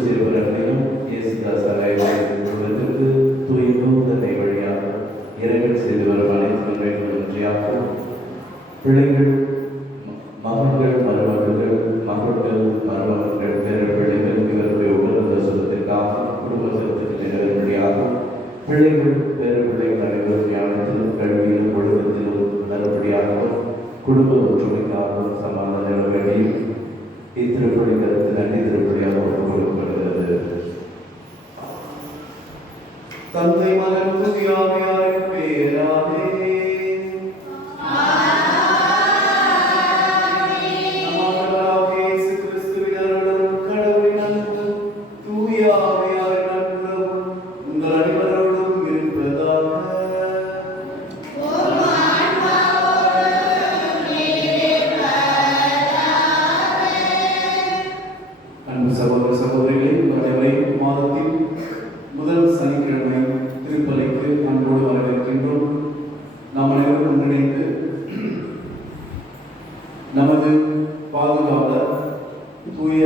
சிறுவர்களையும் இயேசுதாசராயிற்கு தூய்மை வழியாக இறைவன் செய்து வரும் அனைத்து நன்மைகளும் ஒன்றியாகும். பிள்ளைகள் மகன்கள் மருமகள்கள் மகள்கள் மருமகன்கள் பிற பிள்ளைகள் இவருடைய உடல் சுகத்திற்காக குடும்ப சுகத்திற்கு நிறைவேறும்படியாகும். பிள்ளைகள் பிற பிள்ளைகள் அனைவரும் ஞானத்திலும் கல்வியிலும் ஒழுக்கத்திலும் நல்லபடியாகவும் குடும்ப ஒற்றுமைக்காகவும் சமாதான வேண்டியும் இத்திருப்படி கருத்து நன்றி திருப்படியாக கொடுக்கப்படுகிறது. தந்தை மகன் தூய ஆவியாரின் பெயராலே சகோதர சகோதரிகளை அனைவரையும் மாதத்தின் முதல் சனிக்கிழமை திருப்பலிக்கு அன்போடு வரவேற்கின்றோம். நாம் அனைவரும் ஒன்றிணைந்து நமது பாதுகாவலர் தூய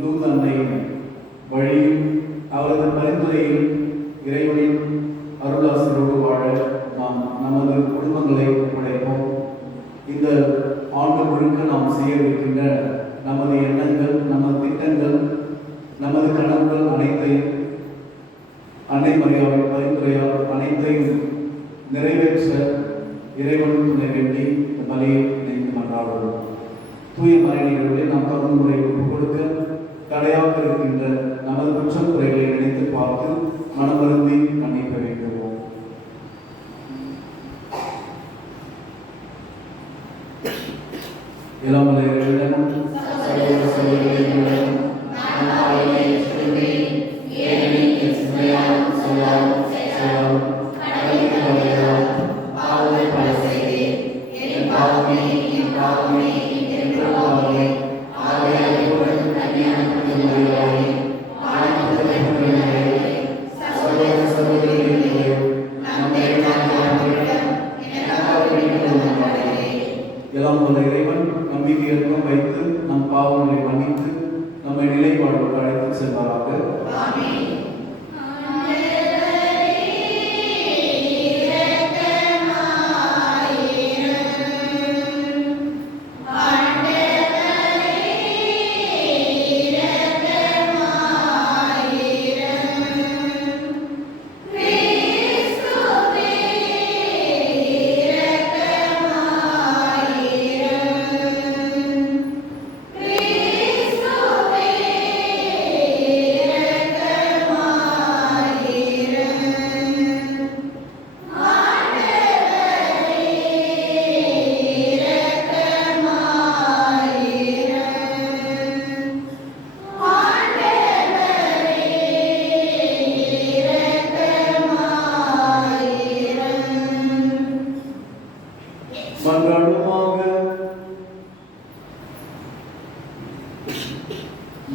லூர்து அன்னையின் வழியில் அவரது பரிந்துரையில் இறைவனின் அருளாசிரோடு வாழ நாம் நமது குடும்பங்களை படைப்போம். இந்த ஆண்டு முழுக்க நாம் செய்யவிருக்கின்ற நமது எண்ணங்கள், நமது திட்டங்கள், நமது கனவுகள் அனைத்தையும் அன்னை மரியாவின் பரிந்துரையால் அனைத்தையும் நிறைவேற்ற இறைவன் துணை வேண்டி இந்த பலியை நினைத்து மன்றாடுவோம். தூய மறைநிகழ்வை நாம் தொடர்ந்து முறை கொடுக்க தடையாக இருக்கின்ற நமது குற்றம் குறைகளை நினைத்து பார்த்து மனமருந்தி மன்னிக்க வேண்டுவோம். எல்லாம் இறைவன் நம்பிக்கையற்றம் வைத்து நம் பாவங்களை மன்னித்து நம்மை நிலைப்பாடுக்கு அழைத்து செல்வாராக.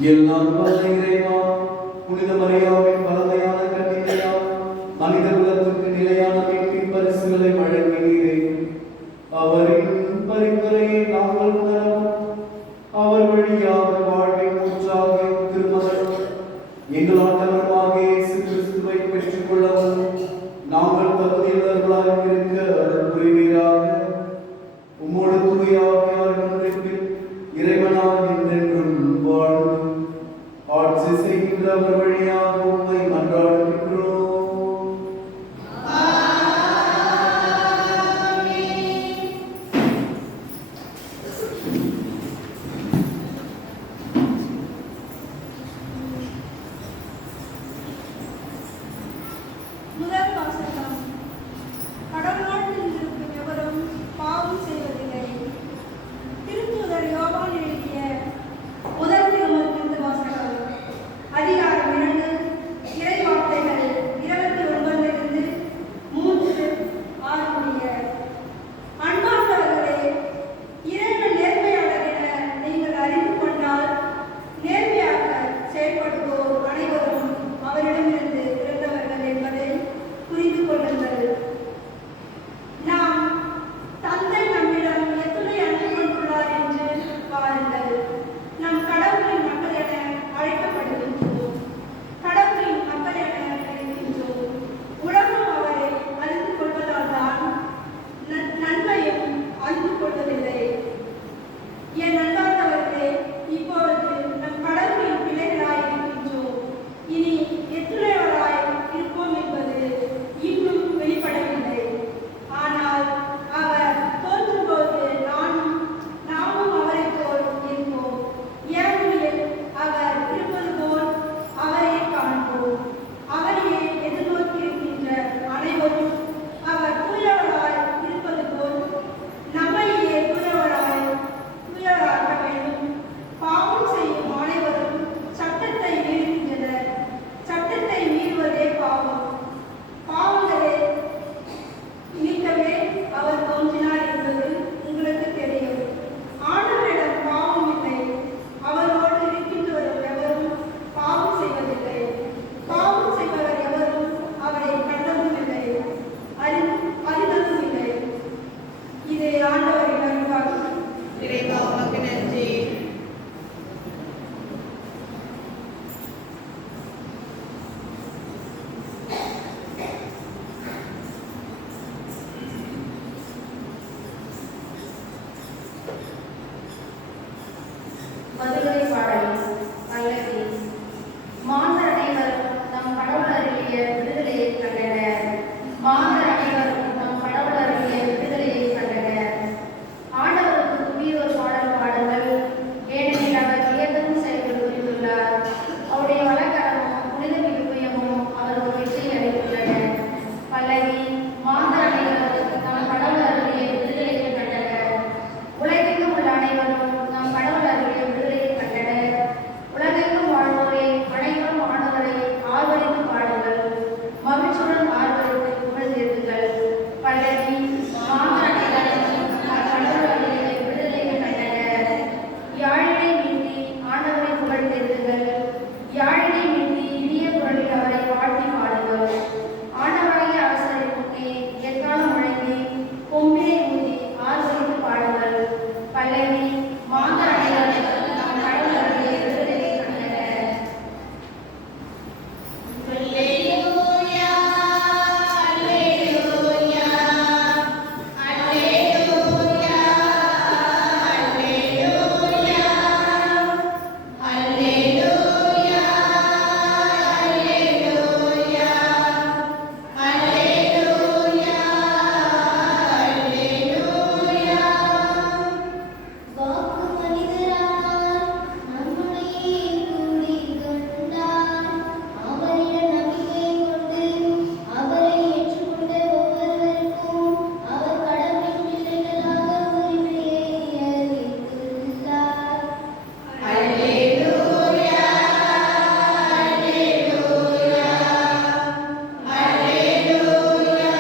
எல்லாம் வல்ல இறைவா, புனித மரியாவின் வல்லமையான கன்னிகையால் மனித குலத்திற்கு நிலையான மீட்பின் பரிசுகளை வழங்கினீரே. அவரின் பரிந்துரையை நாங்கள் உணரவும் அவர் வழியாக வாழ்வின் ஊற்றாக திருமகன் எங்கள் ஆண்டவருமாக இயேசு கிறிஸ்துவை பெற்றுக் கொள்ளவும் நாங்கள் தகுதியுள்ளவர்களாக இருக்க அருள் புரிவீராக. உம்மோடு தூய ஆவியாரின் ஒன்றிப்பில் இறைவனாக என்றென்றும் வாழ்ந்து ஆட்சி செய்கின்றவர் வழியாக உம்மை மன்றாடுகின்றோம். இது ஆண்டவரின் அருள்வாக்கு. இறைவா உமக்கு நன்றி. மதுரை பாடல் அல்லது மாந்தர் அனைவரும் நம் கடவுள் அருளிய விடுதலையை கண்டனர். மாந்தர் அனைவரும் நம் கடவுள் அருளிய விடுதலையை கண்டனர். ஆண்டவருக்கு புதியொரு பாடல் பாடுங்கள், ஏனெனில் அவர் வியத்தகும் செயல்கள் புரிந்துள்ளார். அவருடைய வழக்கரமும் புனித விழுப்புயமும் அவருக்கு வெற்றி அளித்துள்ளன. பல்லவி. மாந்தர் அனைவரும் நம் கடவுள் அருளிய விடுதலையை கண்டனர். உலகெங்கும் உள்ள அனைவரும் நம் கடவுள் அருளிய விடுதலையை கண்டனர். உலகெங்கும் வாழ்வோரே, அனைவரும் ஆண்டவரை ஆர்வரித்து பாடுங்கள், மகிழ்ச்சியுடன் ஆர்வரித்து புகழ்ந்தேத்துங்கள். பல்லவி. மாந்தர் அனைவரும் நம் கடவுள் அருளிய விடுதலையை கண்டனர். யாழினை மீட்டி ஆண்டவரை புகழ்ந்தேத்துங்கள். யாழினை மீட்டி இனிய குரலில் அவரை வாழ்த்தி பாடுங்கள். ஆண்டவராகிய அரசரை முன்னே எக்காலம் முழங்கி கொம்பினை ஊதி ஆர்வரித்து பாடுங்கள். பல்லவி. மாந்தர் அனைவரும் நம் கடவுள் அருளிய விடுதலையை கண்டனர். அல்லேலூயா, அல்லேலூயா, அல்லேலூயா, அல்லேலூயா, அல்லேலூயா, அல்லேலூயா, அல்லேலூயா, அல்லேலூயா. வாக்கு மனிதரானார், நம்முடைய கூடி கொண்டார். அவரிடம் நம்பிக்கை கொண்டு அவரை ஏற்றுக்கொண்ட ஒவ்வொருவருக்கும் அவர் கடவுளின் பிள்ளைகளாக உரிமையை அளித்துள்ளார். அல்லேலூயா, அல்லேலூயா, அல்லேலூயா,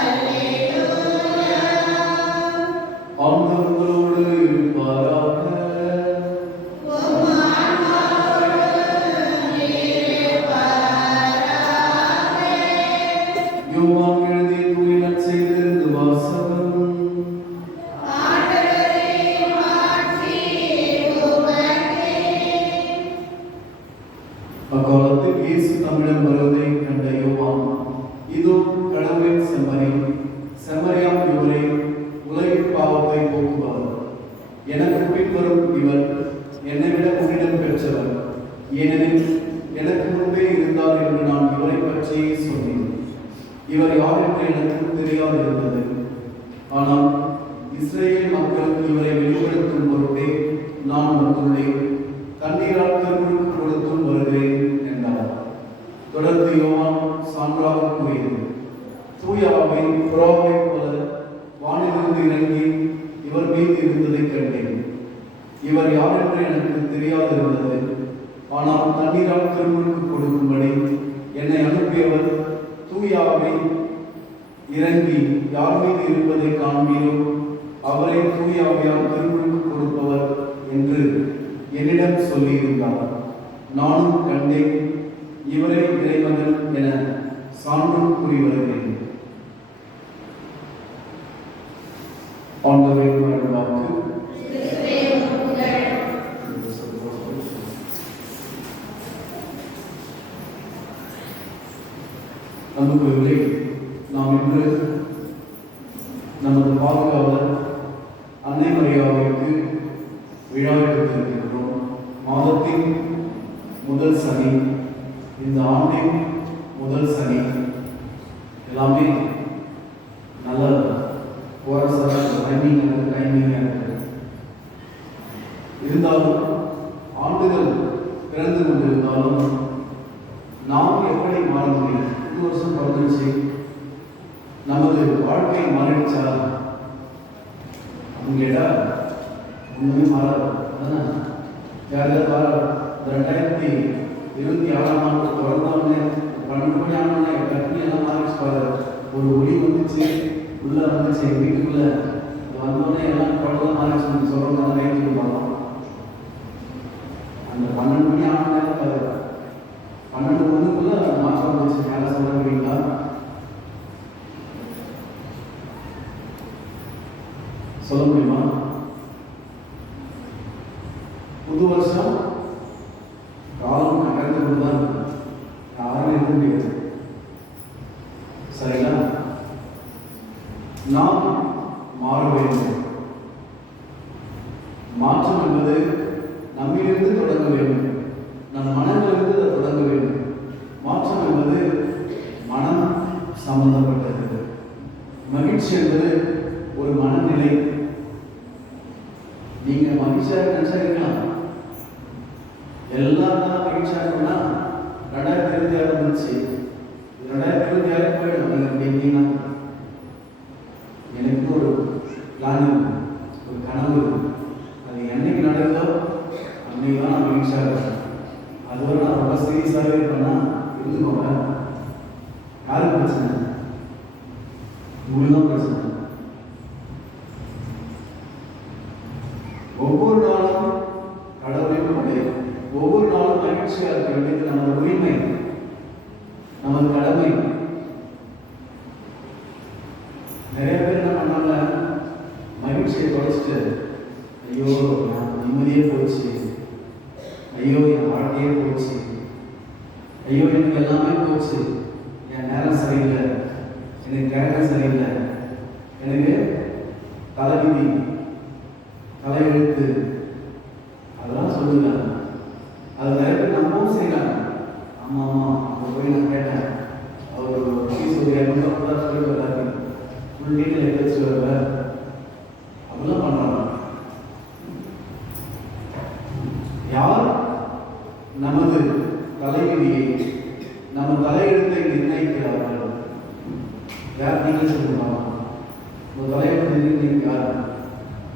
அல்லேலூயா. ஆண்டவர் உங்களோடு இருப்பாராக. யோவான் எழுதிய தூய நற்செய்தியிலிருந்து வாசகம். அக்காலத்தில் இயேசு தம்மிடம் வருவதைக் கண்ட யோவான், இதோ கடவுளின் செம்மறி, செம்மறியாம் இவரே, உலகின் பாவத்தை போக்குவார். எனக்கு பின்வரும் இவர் என்னை விட முன்னிடம் பெற்றவர், ஏனெனில் எனக்கு முன்பே இருந்தார் என்று நான் இவரை பற்றி சொன்னேன். இவர் யார் என்று எனக்கு தெரியாது இருந்தது. ஆனால் இஸ்ரேல் மக்களுக்கு இவரை வெளிப்படுத்தும் பொருட்டே நான் வந்துள்ளேன். தண்ணீரால் திருமுழுக்கு கொடுத்தும் வருகிறேன் என்றார். தொடர்ந்து யோவான் சான்றாக கூறியது, தூய ஆவி புறாவைப் போல வானிலிருந்து இறங்கி இவர் மீது இருந்ததைக் கண்டேன். இவர் யார் என்று எனக்கு தெரியாது இருந்தது. ஆனால் தண்ணீரால் திருமுழுக்கு கொடுக்கும்படி என்னை அனுப்பியவர் தூய ஆவி இறங்கி யார் மீது இருப்பதை காண்பீரோ அவரை தூய ஆவியால் திருமுழுக்கு கொடுப்பவர் என்று என்னிடம் சொல்லியிருந்தார். நானும் கண்டேன், இவரே இறைமகன் என சான்றும் கூறி வருகிறேன். ஆண்டவரின் அருள்வாக்கு. அன்புக்குரியவர்களே, நாம் இன்று நமது பாதுகாவலர் அன்னை மரியாதைக்கு விழா எடுத்திருக்கின்றோம். மாதத்தின் முதல் சனி, இந்த ஆண்டின் முதல் சனி, எல்லாமே நல்ல டைமிங்காக இருக்கு. இருந்தாலும் ஆண்டுகள் பிறந்து கொண்டிருந்தாலும் நாம் எப்படி மாற முடியும்? இந்த வருஷம் பிறந்துச்சு, நமது வாழ்க்கை மாறிடுச்சா அப்படின்னு கேட்டால் ஒன்றுமே மாறாது. அதான் யாராவது 2026 பிறந்தவொடனே 12 மணி ஆனோடனே கட்டினி எல்லாம் மாறிச்சு பாரு. ஒரு ஒளி வந்துச்சு, உள்ள வந்துச்சு, வீட்டுக்குள்ள வந்தோடனே எல்லாம் குழந்தை மாறிச்சு சொல்கிறோம். ரேஞ்சுக்கு பார்க்கலாம். அந்த 12 மணி ஆனோடனே பாரு, 12 மணிக்குள்ள மாற்றம் வந்துச்சு. மேலே சொல்ல முடியுங்களா? சொல்ல முடியுமா? புது வருஷம் காலம் நகர்ந்து கொண்டு தான் இருக்கு. யாரும் இருக்க முடியாது. சரிங்களா? நாம் மாற வேண்டும். மாற்றம் என்பது நம்மிலிருந்து தொடங்க வேண்டும். நம் மனதிலிருந்து அது தொடங்க வேண்டும். மாற்றம் என்பது மனம் சம்பந்தப்பட்டது. மகிழ்ச்சி என்பது ஒரு மனநிலை. நீங்க மகிழ்ச்சியாக நினைச்சா இருக்கலாம். எல்லாரும் மகிழ்ச்சியாக இருக்கணும்னா 2026 வந்துச்சு. 2026 போயிடும். நீங்க அப்படி இருந்தீங்கன்னா எனக்கு ஒரு பிளான் இருக்கு, ஒரு கனவு இருக்கு. அது என்னைக்கு நடக்குதோ அன்னைக்கு தான் நான் மகிழ்ச்சியாக இருக்கேன். அதுவரை நான் ரொம்ப சீரியஸாகவே இருப்பேன்னா இருந்துக்கோங்க. யாருக்கு பிரச்சனை? உங்களுக்கு தான் பிரச்சனை. ஒவ்வொரு நாளும் கடவுளையும் படையும். ஒவ்வொரு நாளும் மகிழ்ச்சியாக இருக்க வேண்டியது நமது உரிமை, நமது கடமை. நிறைய பேர் என்ன பண்ணாங்க, மகிழ்ச்சியை தொலைச்சிட்டு ஐயோ நான் நிம்மதியே போச்சு, ஐயோ என் வாழ்க்கையே போச்சு, ஐயோ எனக்கு எல்லாமே போச்சு, என் நேரம் சரியில்லை, எனக்கு கிரகம் சரியில்லை, எனக்கு தலைவிதி தலையெழுத்து அதெல்லாம் சொல்லுறாங்க. அது நிறைய பேர் நம்பவும் செய்யறாங்க. ஆமா ஆமா அங்கே போய் நான் கேட்டேன், அவர் ஃபீஸ் ஒரு 200 ரூபா சொல்லிட்டு வர்றாரு, ஃபுல் டீட்டெயில் எடுத்து வச்சு வருவார். அதெல்லாம் பண்றாங்க. யார் நமது தலைவிதியை, நம்ம தலையெழுத்தை நிர்ணயிக்கிறார்கள்? யார்? நீங்கள் சொல்லுங்க. உங்கள் தலையெழுத்தை நிர்ணயிக்க யார்?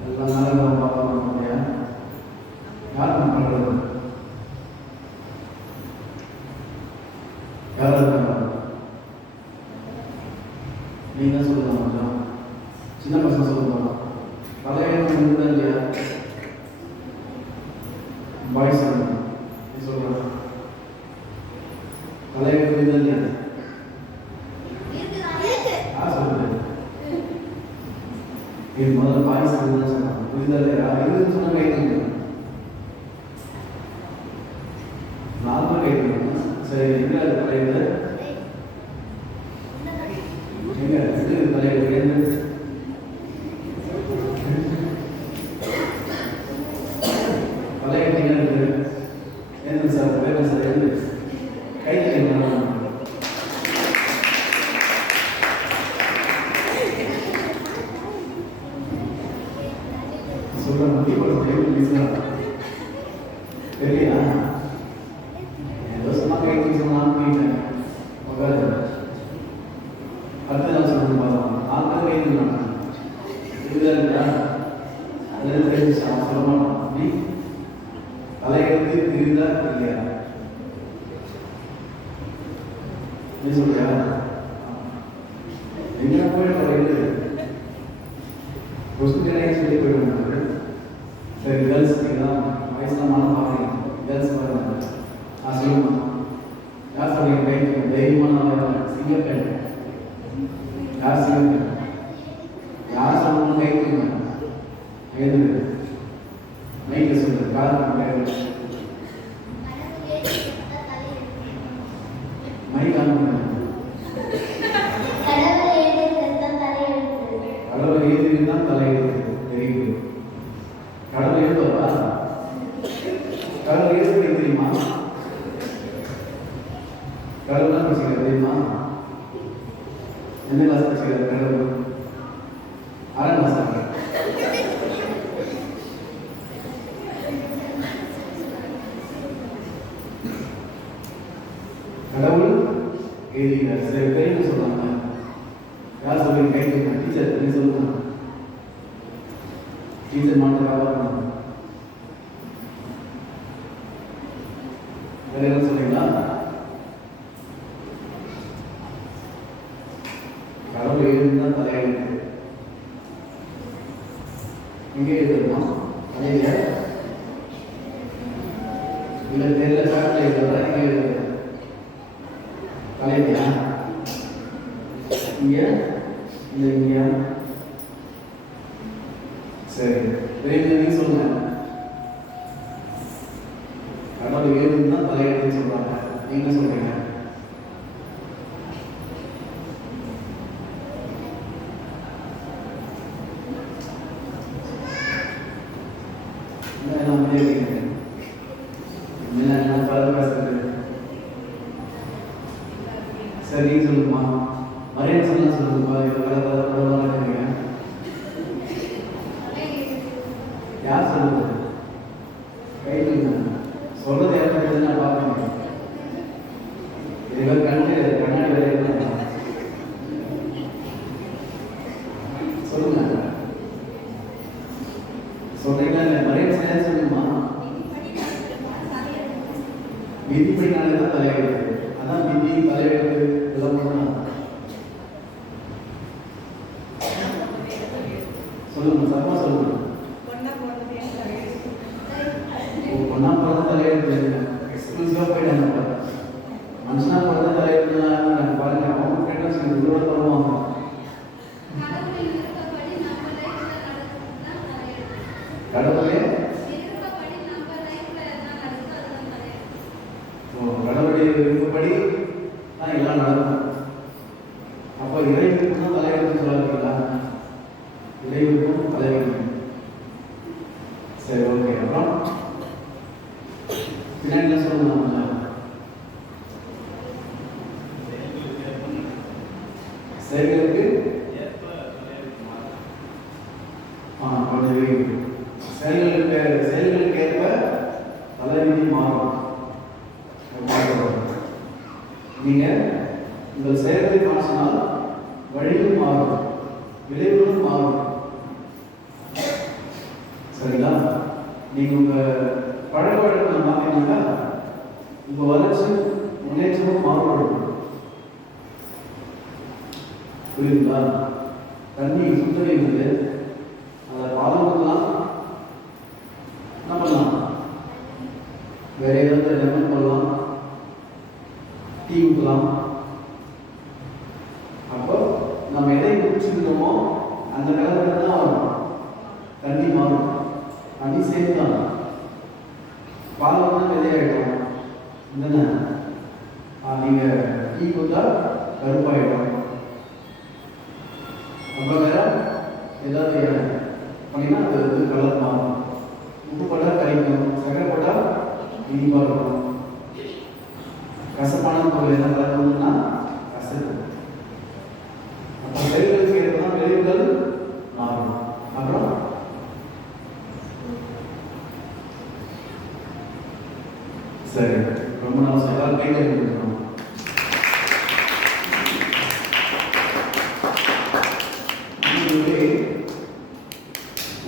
எல்லா நாளும் பார்க்கணும் இல்லையா? யார் பண்ணுறது? யார் இருக்காங்க? நீங்க தான் சொல்லலாம். கொஞ்சம் சின்ன பசங்க சொல்லுவாங்க. தலையெழுத்து இருந்தா இல்லையா? பாய்ஸ் நீ சொல்ற தலையெழுத்து இருந்தா இல்லையா? யார் சொல்றது? இது முதல்ல பாய்ஸ் தான் சொன்னாங்க. புரியுதா இல்லையா? இருக்குன்னு சொன்னா கேட்குங்க. நார்மலாக கேட்குங்க. சரி, எங்க தலையெழுத்து? எங்க இது தலையெழுத்து? தலையெழுத்து என்ன இருக்கு? என்ன சார் வேணும் சார்? எழுது கை தட்டி சொல்றேன். தெரியல ஏதோ சும்மா கை சொன்னான்னு போயிட்டேன். உட்காந்து அடுத்த நாள் சொல்லணும். பார்த்தோம் 4 பேர் எழுதுனாங்க. இதுதான் இருக்கா? அதில் தெரிஞ்சு அவன் சொல்ல மாட்டான். நீ தலையெழுத்து தெரியுதா இல்லையா? நீ சொல்றியா? எங்கே போயிட்டு தலையெழுத்து கொஸ்டின் சொல்லி போயிடுவாங்க. சரி, கேர்ள்ஸ் தான் வயசுலாம் மாற பார்க்குறீங்க. கேர்ள்ஸ் பாருங்க. நான் சொல்லுமா யார் சொல்றீங்க? கைக்கு தைரியமான சிங்கப்பெண். யார் சிங்கப்பெண்? யார் சொல்லணும்? கைக்குங்க எழுது மைக்கில் சொல்லுங்க. காரணம் மைக் ஆன் பண்ணுங்க. கடவுள் எழுதி தான் தலையெழுத்து. தெரியுது? கடவுள் எழுதுவா? கடவுள் எழுதுறது தெரியுமா? கடவுள் தான் படிச்சுக்கிறது தெரியுமா? எந்த கிளாஸ் படிச்சுக்கிறது கடவுள்? 6ஆம் கிளாஸ். கடவுள் எழுதினார். சில பேர் சொல்றாங்க. யார் சொல்றீங்க? கைட்டுங்க. டீச்சர் நீ சொல்லுங்க. டீச்சர் மாட்ட காப்பாற்றணும். வேற என்ன சொல்றீங்களா? கடவுள் எழுதுதான் தலையெழுத்து. எங்கே எழுதுமா? தலையில இல்லை தெரியல. காட்டில் எழுதுறா? எங்கே எழுதுற? தலையிலையா? இங்கே இல்லை இங்கேயா? சரி, நீ சொல்லுங்க. கடவுள் வேணும்னு தான் தலையெழுத்துன்னு சொல்றாங்க. நீங்க என்ன சொல்றீங்க? சரி சொல்லுமா, மறைய சொல்ல சொல்லுங்கப்பா. யார் சொல்லுங்க? கைதுங்க சொல்றது யாரும் நான் பார்க்கணும். இவர் கண்ணாடி வரைக்கும் சொல்லுங்க. சொல்றீங்களா? மறைய சரியா சொல்லுமா. விதிப்படினாலே தான் தலையெழுத்து. அதான் விதி தலையெழுத்து இதெல்லாம் பண்ணலாம். சொல்லுங்க, சத்தமா சொல்லுங்க. ஒன்னா பிறந்த தலையெழுத்து எக்ஸ்க்ளூசிவா போயிட்டாங்க. மனுஷனா பிறந்த தலையெழுத்து நாங்கள் பாருங்க. அவங்க கேட்டால் இதோட தருவாங்க. கடவுளே கடவுளுடைய விருப்பப்படி தான் எல்லாம் நடக்கும். அப்போ இறைவனுக்கும் தான் தலைவருக்கு சொல்லாதீங்களா? இறைவனுக்கும் தலைவனுக்கும். சரி, ஓகே. அப்புறம் பின்னாடி என்ன சொல்லணும்? செயல்களுக்கு செயல்களுக்கு ஏற்ப தலைவிதி மாறும். நீங்க உங்கள் செயல்களை மாற்றினால் வழியும் மாறும், விளைவுகளும் மாறும். சரிங்களா? நீங்க உங்க பழக்க வழக்கங்களை மாத்தினீங்கன்னா உங்க வளர்ச்சி முன்னேற்றமும் மாறுபடும். புரியுதுங்களா? தண்ணி சுத்தரிக்கிறது அதை பாதுகாக்கலாம். என்ன பண்ணலாம்? வேற ஏதாவது லெமன் பண்ணலாம், டீ ஊற்றலாம். அப்போ நம்ம எதை குடிச்சிருக்கோமோ அந்த கலரில் தான் வரும். தண்ணி மாறும். தண்ணி சேர்த்து தான் பால் வந்து விதையாயிடும். என்னென்ன நீங்கள் டீ கொடுத்தா கருப்பாயிடும். அப்புறம் வேற ஏதாவது பண்ணிங்கன்னா அது வந்து கலர் மாறும். உப்பு போட்டால் கரைக்கும், சக்கரை போட்டால் இனிப்பாக இருக்கும். கசப்பான பொருள் என்ன கலக்கணும்னா கசப்பு. அப்போ செயல்களுக்கு ஏற்பதான் விளைவுகள் மாறும். அப்புறம் சரி, ரொம்ப நாள் எல்லாரும் கையில் இருக்கணும்.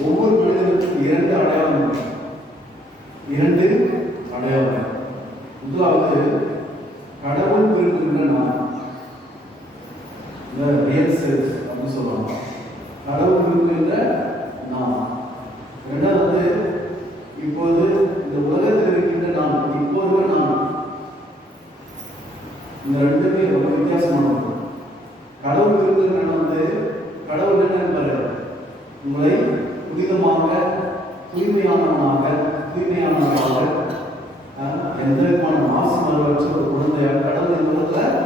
ஒவ்வொரு மனிதனுக்கும் இரண்டு அடையாளம். முதலாவது கடவுள் விரும்புகின்ற நான், ரியல் செல்ஃப் அப்படின்னு சொல்லுவாங்க. கடவுள் விரும்புகின்ற நான். இரண்டாவது இப்போது இந்த உலகத்தில் இருக்கின்ற நான், இப்போது நான். இந்த ரெண்டுமே ரொம்ப வித்தியாசமானது. கடவுள் விரும்புகின்ற வந்து கடவுள் என்ன என்பாரு? உங்களை புனிதமாக, தூய்மையானவனாக, எந்த விதமான மாசு மறுவற்ற ஒரு குழந்தையாக கடவுள் இந்த உலகத்தில்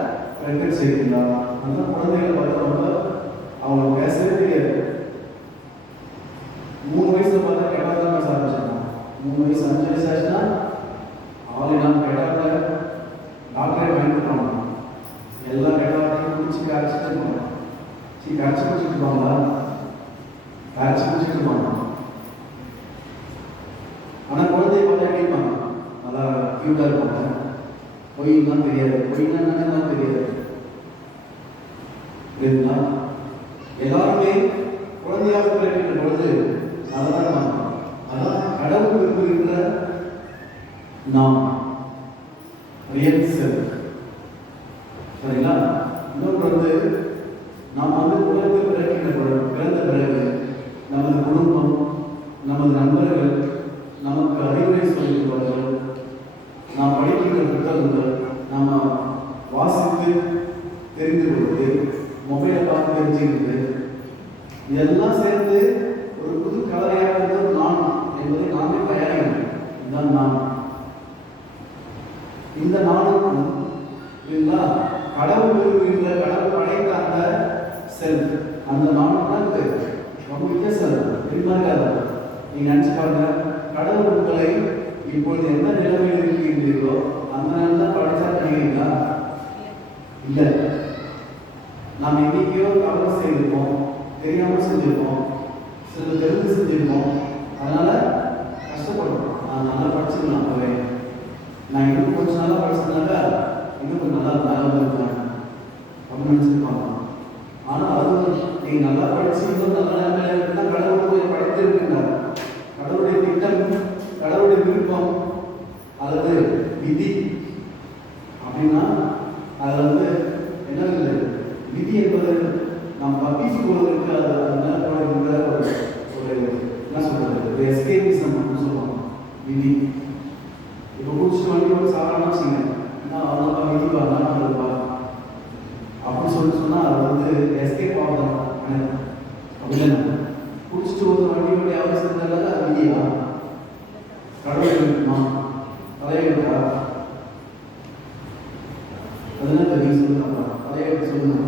ரெக்கட் செய்கிறார். அந்த குழந்தைகளை பார்த்தவங்க அவங்க பேசவே தெரியாது. 3 வயசுல பார்த்தா கேட்டால் தான் பேச ஆரம்பிச்சிருக்காங்க. 3 வயசு 5 வயசு ஆச்சுன்னா நான் கேட்டாங்க டாக்டரே பயன்படுத்துவாங்க. எல்லாம் கேட்டாங்க குடிச்சு கரைச்சிட்டு இருப்பாங்க. கரைச்சி குடிச்சிட்டு இருப்பாங்களா? கரைச்சி குடிச்சிட்டு இருப்பாங்க. ஆனால் குழந்தைய பார்த்தா கேட்பாங்க, நல்லா கியூட்டாக இருப்பாங்க. பொய்லாம் தெரியாது, பொய்னா என்னன்னு தெரியாது. புரியுதுங்களா? எல்லாருமே குழந்தையாக பிறக்கின்ற பொழுது அதெல்லாம் அதான் கடவுள் விரும்புகின்ற நாம், ரியல் செல்ஃப். சரிங்களா? இன்னொன்று வந்து நாம் வந்து உலகத்தில் பிறந்த பிறகு நமது குடும்பம், நமது நண்பர்கள், நமக்கு அறிவுரை சொல்லிடுவார்கள், நாம் படிக்கின்ற புத்தகங்கள், நாம் வாசித்து தெரிந்து கொள்வது, மொபைலை பார்த்து தெரிஞ்சுக்கிறது, இதெல்லாம் சேர்ந்து ஒரு புது கலவையாக இருந்தது நான் என்பதை நாமே தயாரிக்கிறேன். இதுதான் நான். இந்த நானுக்கும் இல்லைங்களா கடவுள் விரும்புகின்ற கடவுள் படைத்த அந்த செல், அந்த நானும் தான் இது ரொம்ப வித்தியாசம். இருக்காது. நீங்க நினைச்சு பாருங்க, கடவுள் உங்களை இப்பொழுது எந்த நிலைமையில் இருக்கின்றீர்களோ அந்த நேரம் தான் படைச்சா நினைக்கிறீங்களா? இல்லை. நாம் எங்கேயோ தவறு செய்திருப்போம், தெரியாமல் செஞ்சிருப்போம், சில தெரிந்து செஞ்சிருப்போம். அதனால கஷ்டப்படுறோம். நான் நல்லா படிச்சிருக்கலாம் அப்பவே, நான் இன்னும் கொஞ்சம் நல்லா படிச்சதுனால இன்னும் கொஞ்சம் நல்லா மேலே இருக்கேன் அப்படின்னு நினச்சிருப்பாங்க. ஆனால் அது நீங்க நல்லா படிச்சு இன்னும் நல்ல நிலைமையில இருக்குன்னா கடவுளுடைய படைத்து இருக்கின்றார். கடவுளுடைய திட்டம், கடவுளுடைய விருப்பம் அல்லது விதி அப்படின்னா அது என்ன இல்லை. விதி என்பது நாம் தப்பிச்சு போவதற்கு அது மேலே போடுகின்ற ஒரு என்ன சொல்றது, ஒரு எஸ்கேபிசம் அப்படின்னு சொல்லுவாங்க விதி. இப்போ குடிச்சிட்டு வண்டி ஒரு சாதாரணமாக வச்சுங்க, என்ன அவ்வளோப்பா விதி வரலாம்ப்பா அப்படின்னு சொன்னா அது எஸ்கேப் ஆகுதான் அப்படின்னா குடிச்சிட்டு ஒரு வண்டி அவசியத்தினால அது விதியா? கடவுள் இருக்குமா? தலையெழுத்தா? அதெல்லாம் தெரியும் சொல்லுங்க. தலையெழுத்து சொல்லுங்க.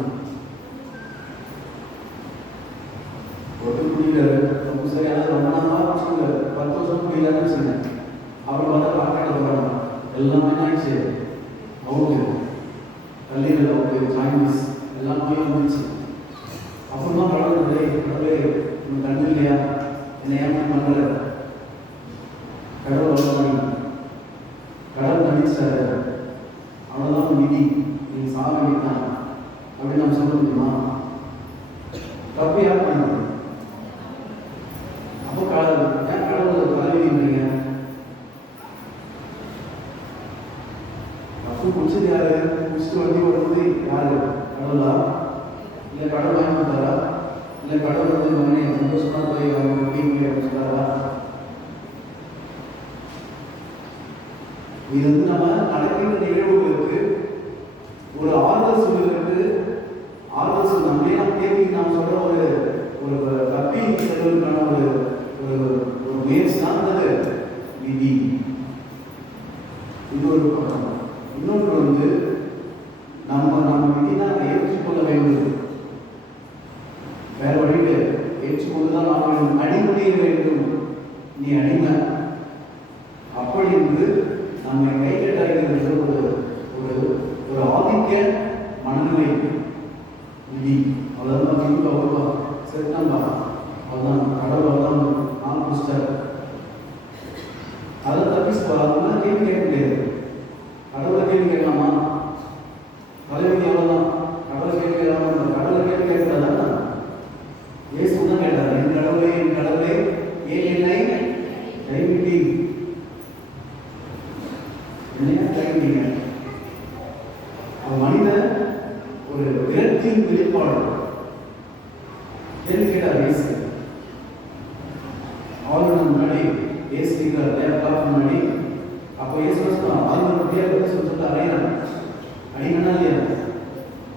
ஒரு குடிக்கிறாரு ரொம்ப சரியான ரொம்ப நாளாக வச்சுங்க, 10 வருஷம் குடிக்கலான்னு வச்சுங்க. அவர் பார்த்தா பாக்காட்ட போகிறாங்க, எல்லாமே ஆயிடுச்சு. அவுட்டு கல்லீரல் அவுட்டு, சாய்னிஸ் எல்லாம் போய் வந்துச்சு. அப்புறமா கடவுளே கடவுளே உன் கண்ணு இல்லையா, என்னை ஏமாற்றி பண்ணுற கடவுள் அவ்வளோதான், கடவுள் நடிச்சாரு, அவ்வளோதான் விதி, நீங்கள் சாக வேண்டியதான் அப்படின்னு நம்ம சொல்ல முடியுமா? தப்பு யார் பண்ணுறது? அப்போ ஏன் கடவுள் தலைவிதிங்க? தப்பு குடிச்சது யாரு? குடிச்சிட்டு வண்டி ஓடுறது யாரு? கடவுளா? இல்லை கடவுள் வாங்கி கொடுத்தாரா? இல்லை கடவுள் மகனே சந்தோஷமா போய் அவங்க டீம்ல வச்சுட்டாரா? இது நம்ம நடக்கின்ற நிகழ்வுகளுக்கு ஒரு ஆறுதல் சொல்வதற்கு, ஆறுதல் சொல் நம்மளே நாம் தேடி நாம் சொல்ற ஒரு தப்பி செல்வதற்கான ஒரு முயற்சி தான் விதி. இது ஒரு பக்கம். இன்னொன்று நம்ம விதினா ஏற்றுக்கொள்ள வேண்டும். வேற வழியில ஏற்றுக்கொண்டுதான் நாம் அடிமுடிய வேண்டும். நீ அடிமை அப்படி என்று நம்மை கைகட்டாகிறது ஒரு ஆதிக்க மனநிலை விதி. அவ்வளோதான் விதி. அவ்வளோவா சரிதான்பா, அவ்வளோதான் கடவுள் தான் நான் குடிச்சிட்டார், அதை தப்பிச்சு அதெல்லாம் கேள்வி கேட்க முடியாது. கடவுளை கேள்வி கேட்கலாமா? தலைவிதி அவ்வளோதான். கடவுளை கேள்வி கேட்கலாமா? கடவுளை கேள்வி கேட்கறதா? ஏசு தான் கேட்டார், என் கடவுளே ஏன் என்னை கைவிட்டீர்? என்னையா கைவிட்டீங்க? மனிதன் ஒரு விரக்தியின் வெளிப்பாடு. கேள்வி கேட்டார் ஏசு. அவருக்கு முன்னாடி ஏசு லேப்டாப் முன்னாடி அப்போ ஏசு ஆளுநர் சொல்லிட்டு அறையிறாங்க. அடிங்கன்னா இல்லையா?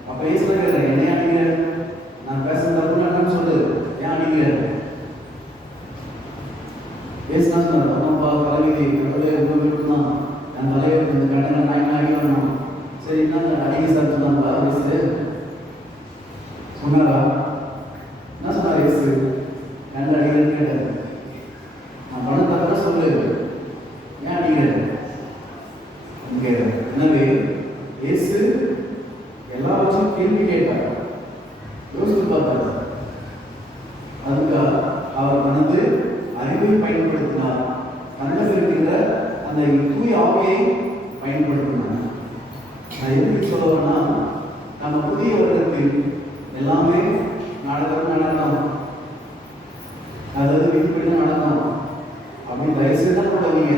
அப்போ ஏசு கேட்குறேன், என்னையா அடிக்கிற? நான் பேசுறதா என்னன்னு சொல்லு, ஏன் அடிக்கிற? ஏசுனா சொன்னார், அம்மாப்பா தலைவிதி கடவுளே உங்க வீட்டு தான் என் தலையை இந்த கட்டணம் நான் என்ன அடிக்கணும்? சரி என்ன அடிக்க சாப்பிட்டு தான் ஏசு சொன்னாரா? என்ன சொன்னார் ஏசு? என்ன அடிக்கிறேன்னு கேட்டார். நான் பணம் தரப்ப சொல்லு, ஏன் அடிக்கிறேன்? எனவே இயேசு எல்லாவற்றையும் கேள்வி கேட்டார், யோசித்து பார்த்தார். அதுக்கு அவர் தனது அறிவை பயன்படுத்தினார், தன்னில் இருக்கின்ற அந்த தூய ஆவியை பயன்படுத்தினார். நான் எப்படி சொல்லுவேன்னா, நம்ம புதிய வருடத்தில் எல்லாமே நடக்கலாம், அதாவது வீட்டுக்கு நடக்கும் அப்படி தயவுசெய்து தான் போடுவீங்க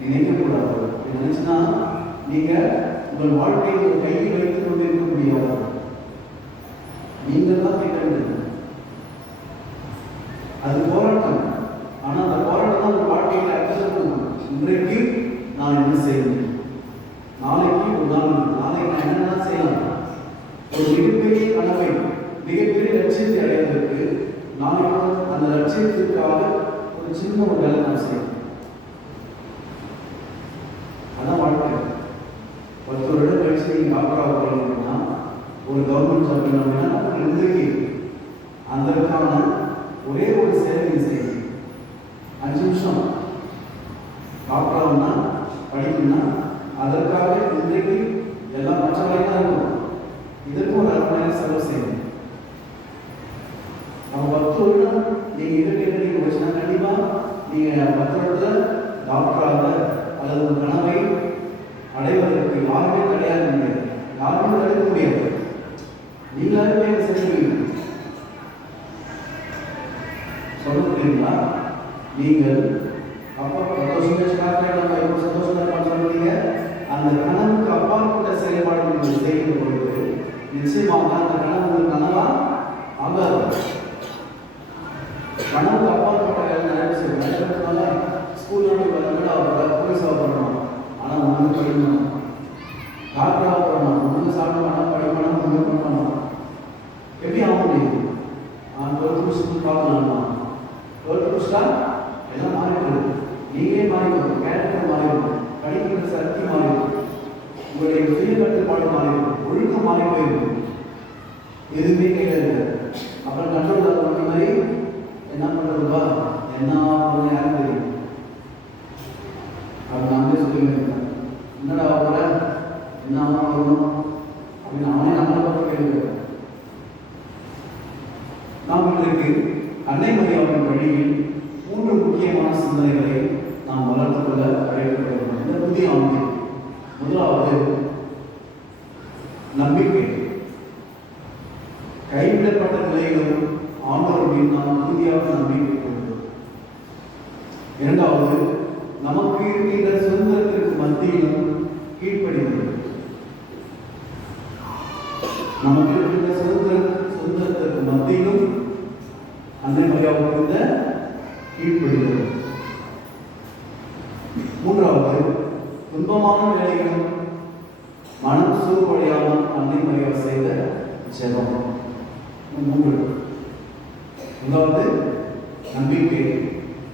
நினைக்கக்கூடாது. நினைச்சுன்னா நீங்க உங்கள் வாழ்க்கையை ஒரு கையில் வைத்துக் கொண்டிருக்க முடியாது. நீங்கள் தான் திட்டமிடுங்க. அது போராட்டம். ஆனால் அந்த போராட்டம் தான் உங்கள் வாழ்க்கையில் அர்த்தம். இன்றைக்கு நான் என்ன செய்யணும், நாளைக்கு ஒரு நாள், நாளைக்கு நான் என்னென்ன செய்யலாம், ஒரு மிகப்பெரிய கனவை மிகப்பெரிய லட்சியத்தை அடைவதற்கு நாளைக்கு அந்த லட்சியத்திற்காக ஒரு சின்ன ஒரு வேலை நான் செய்யணும். அதான் வாழ்க்கை. 10 வருடம் கழிச்சு நீங்கள் டாக்டராக போகணும்னா ஒரு கவர்மெண்ட் ஜாப் வேணும்னா இன்றைக்கு அதற்கான ஒரே ஒரு சேவை செய்யணும். 5 நிமிஷம் டாக்டராகனா படிக்கணும்னா அதற்காக இன்றைக்கு எல்லாம் மற்ற வேலையாக இருக்கும். இதற்கு ஒரு 1/2 மணி நேரம் செலவு செய்யணும். நம்ம 10 வருடம் நீங்கள் இதற்கு நீங்கள் வச்சுன்னா கண்டிப்பாக நீங்கள் 10 வருடத்தில் டாக்டராக அல்லது ஒரு கனவை அடைவதற்கு யாருமே தடையாக முடியாது, யாருமே தடுக்க முடியாது. நீங்களாவே செஞ்சுருவீங்க. சொல்ல முடியுங்களா? நீங்கள் அப்பா 10 வருஷம் டாக்டர் இப்போ சந்தோஷமா இருப்பான்னு சொல்றீங்க. அந்த கனவுக்கு அப்பாற்பட்ட செயல்பாடு நீங்கள் செய்கிற பொழுது நிச்சயமாக அந்த கனவு உங்களுக்கு கனவா ஆகாது. கனவுக்கு அப்பாற்பட்ட வேலை நிறைய செய்யறதுனால ஸ்கூல்ல போலீஸாக பண்ணணும், ஆனால் ஒன்று படிக்கணும். டாக்டராக பண்ணணும், ஒன்று சாப்பிடணும், படிக்கணும், ஒன்று பண்ணணும். எப்படி ஆக முடியும்? 12th முடிச்சுட்டு பார்க்கலாமா? 12th முடிச்சுட்டா எல்லாம் மாறிடுது. நீங்களே மாறிடும், கேரக்டர் மாறிடும், படிக்கிற சக்தி மாறிடும், உங்களுடைய சுய கட்டுப்பாடு மாறிடும், ஒழுக்கம் மாறி போயிடும். எதுவுமே கையில் அப்புறம் கண்ட்ரோல் பண்ண மாதிரி என்ன பண்ணுறதுப்பா என்ன ஆகுதுன்னு யாரும் தெரியும். அப்படி நாமளே சொல்லியிருக்கேன், என்னடா ஆகுற என்ன ஆகணும் அப்படின்னு அவனே நம்மளை பார்த்து கேட்க. நாம் இன்றைக்கு அன்னை மரியாவின் வழியில் 3 முக்கியமான சிந்தனைகளை நாம் வளர்த்துக் கொள்ள அழைக்கப்படுகிறோம் இந்த புதிய ஆண்டு. முதலாவது நம்பிக்கை. கைவிடப்பட்ட நிலையிலும் ஆண்டவர் மீது நாம் உறுதியாக நம்பிக்கை கொள்வது. இரண்டாவது நமக்கு இருக்கின்ற சுதந்திரத்திற்கு மத்தியிலும் கீழ்ப்படிவது. நமக்கு இருக்கின்ற சுதந்திரத்திற்கு மத்தியிலும் அன்னை மரியாவுக்கு இருந்த கீழ்ப்படிவது. மூன்றாவது துன்பமான வேலைகளும் மனம் சூழ்வடையாமல் அன்னை மரியா செய்த ஜெபம். 3. முதலாவது நம்பிக்கை,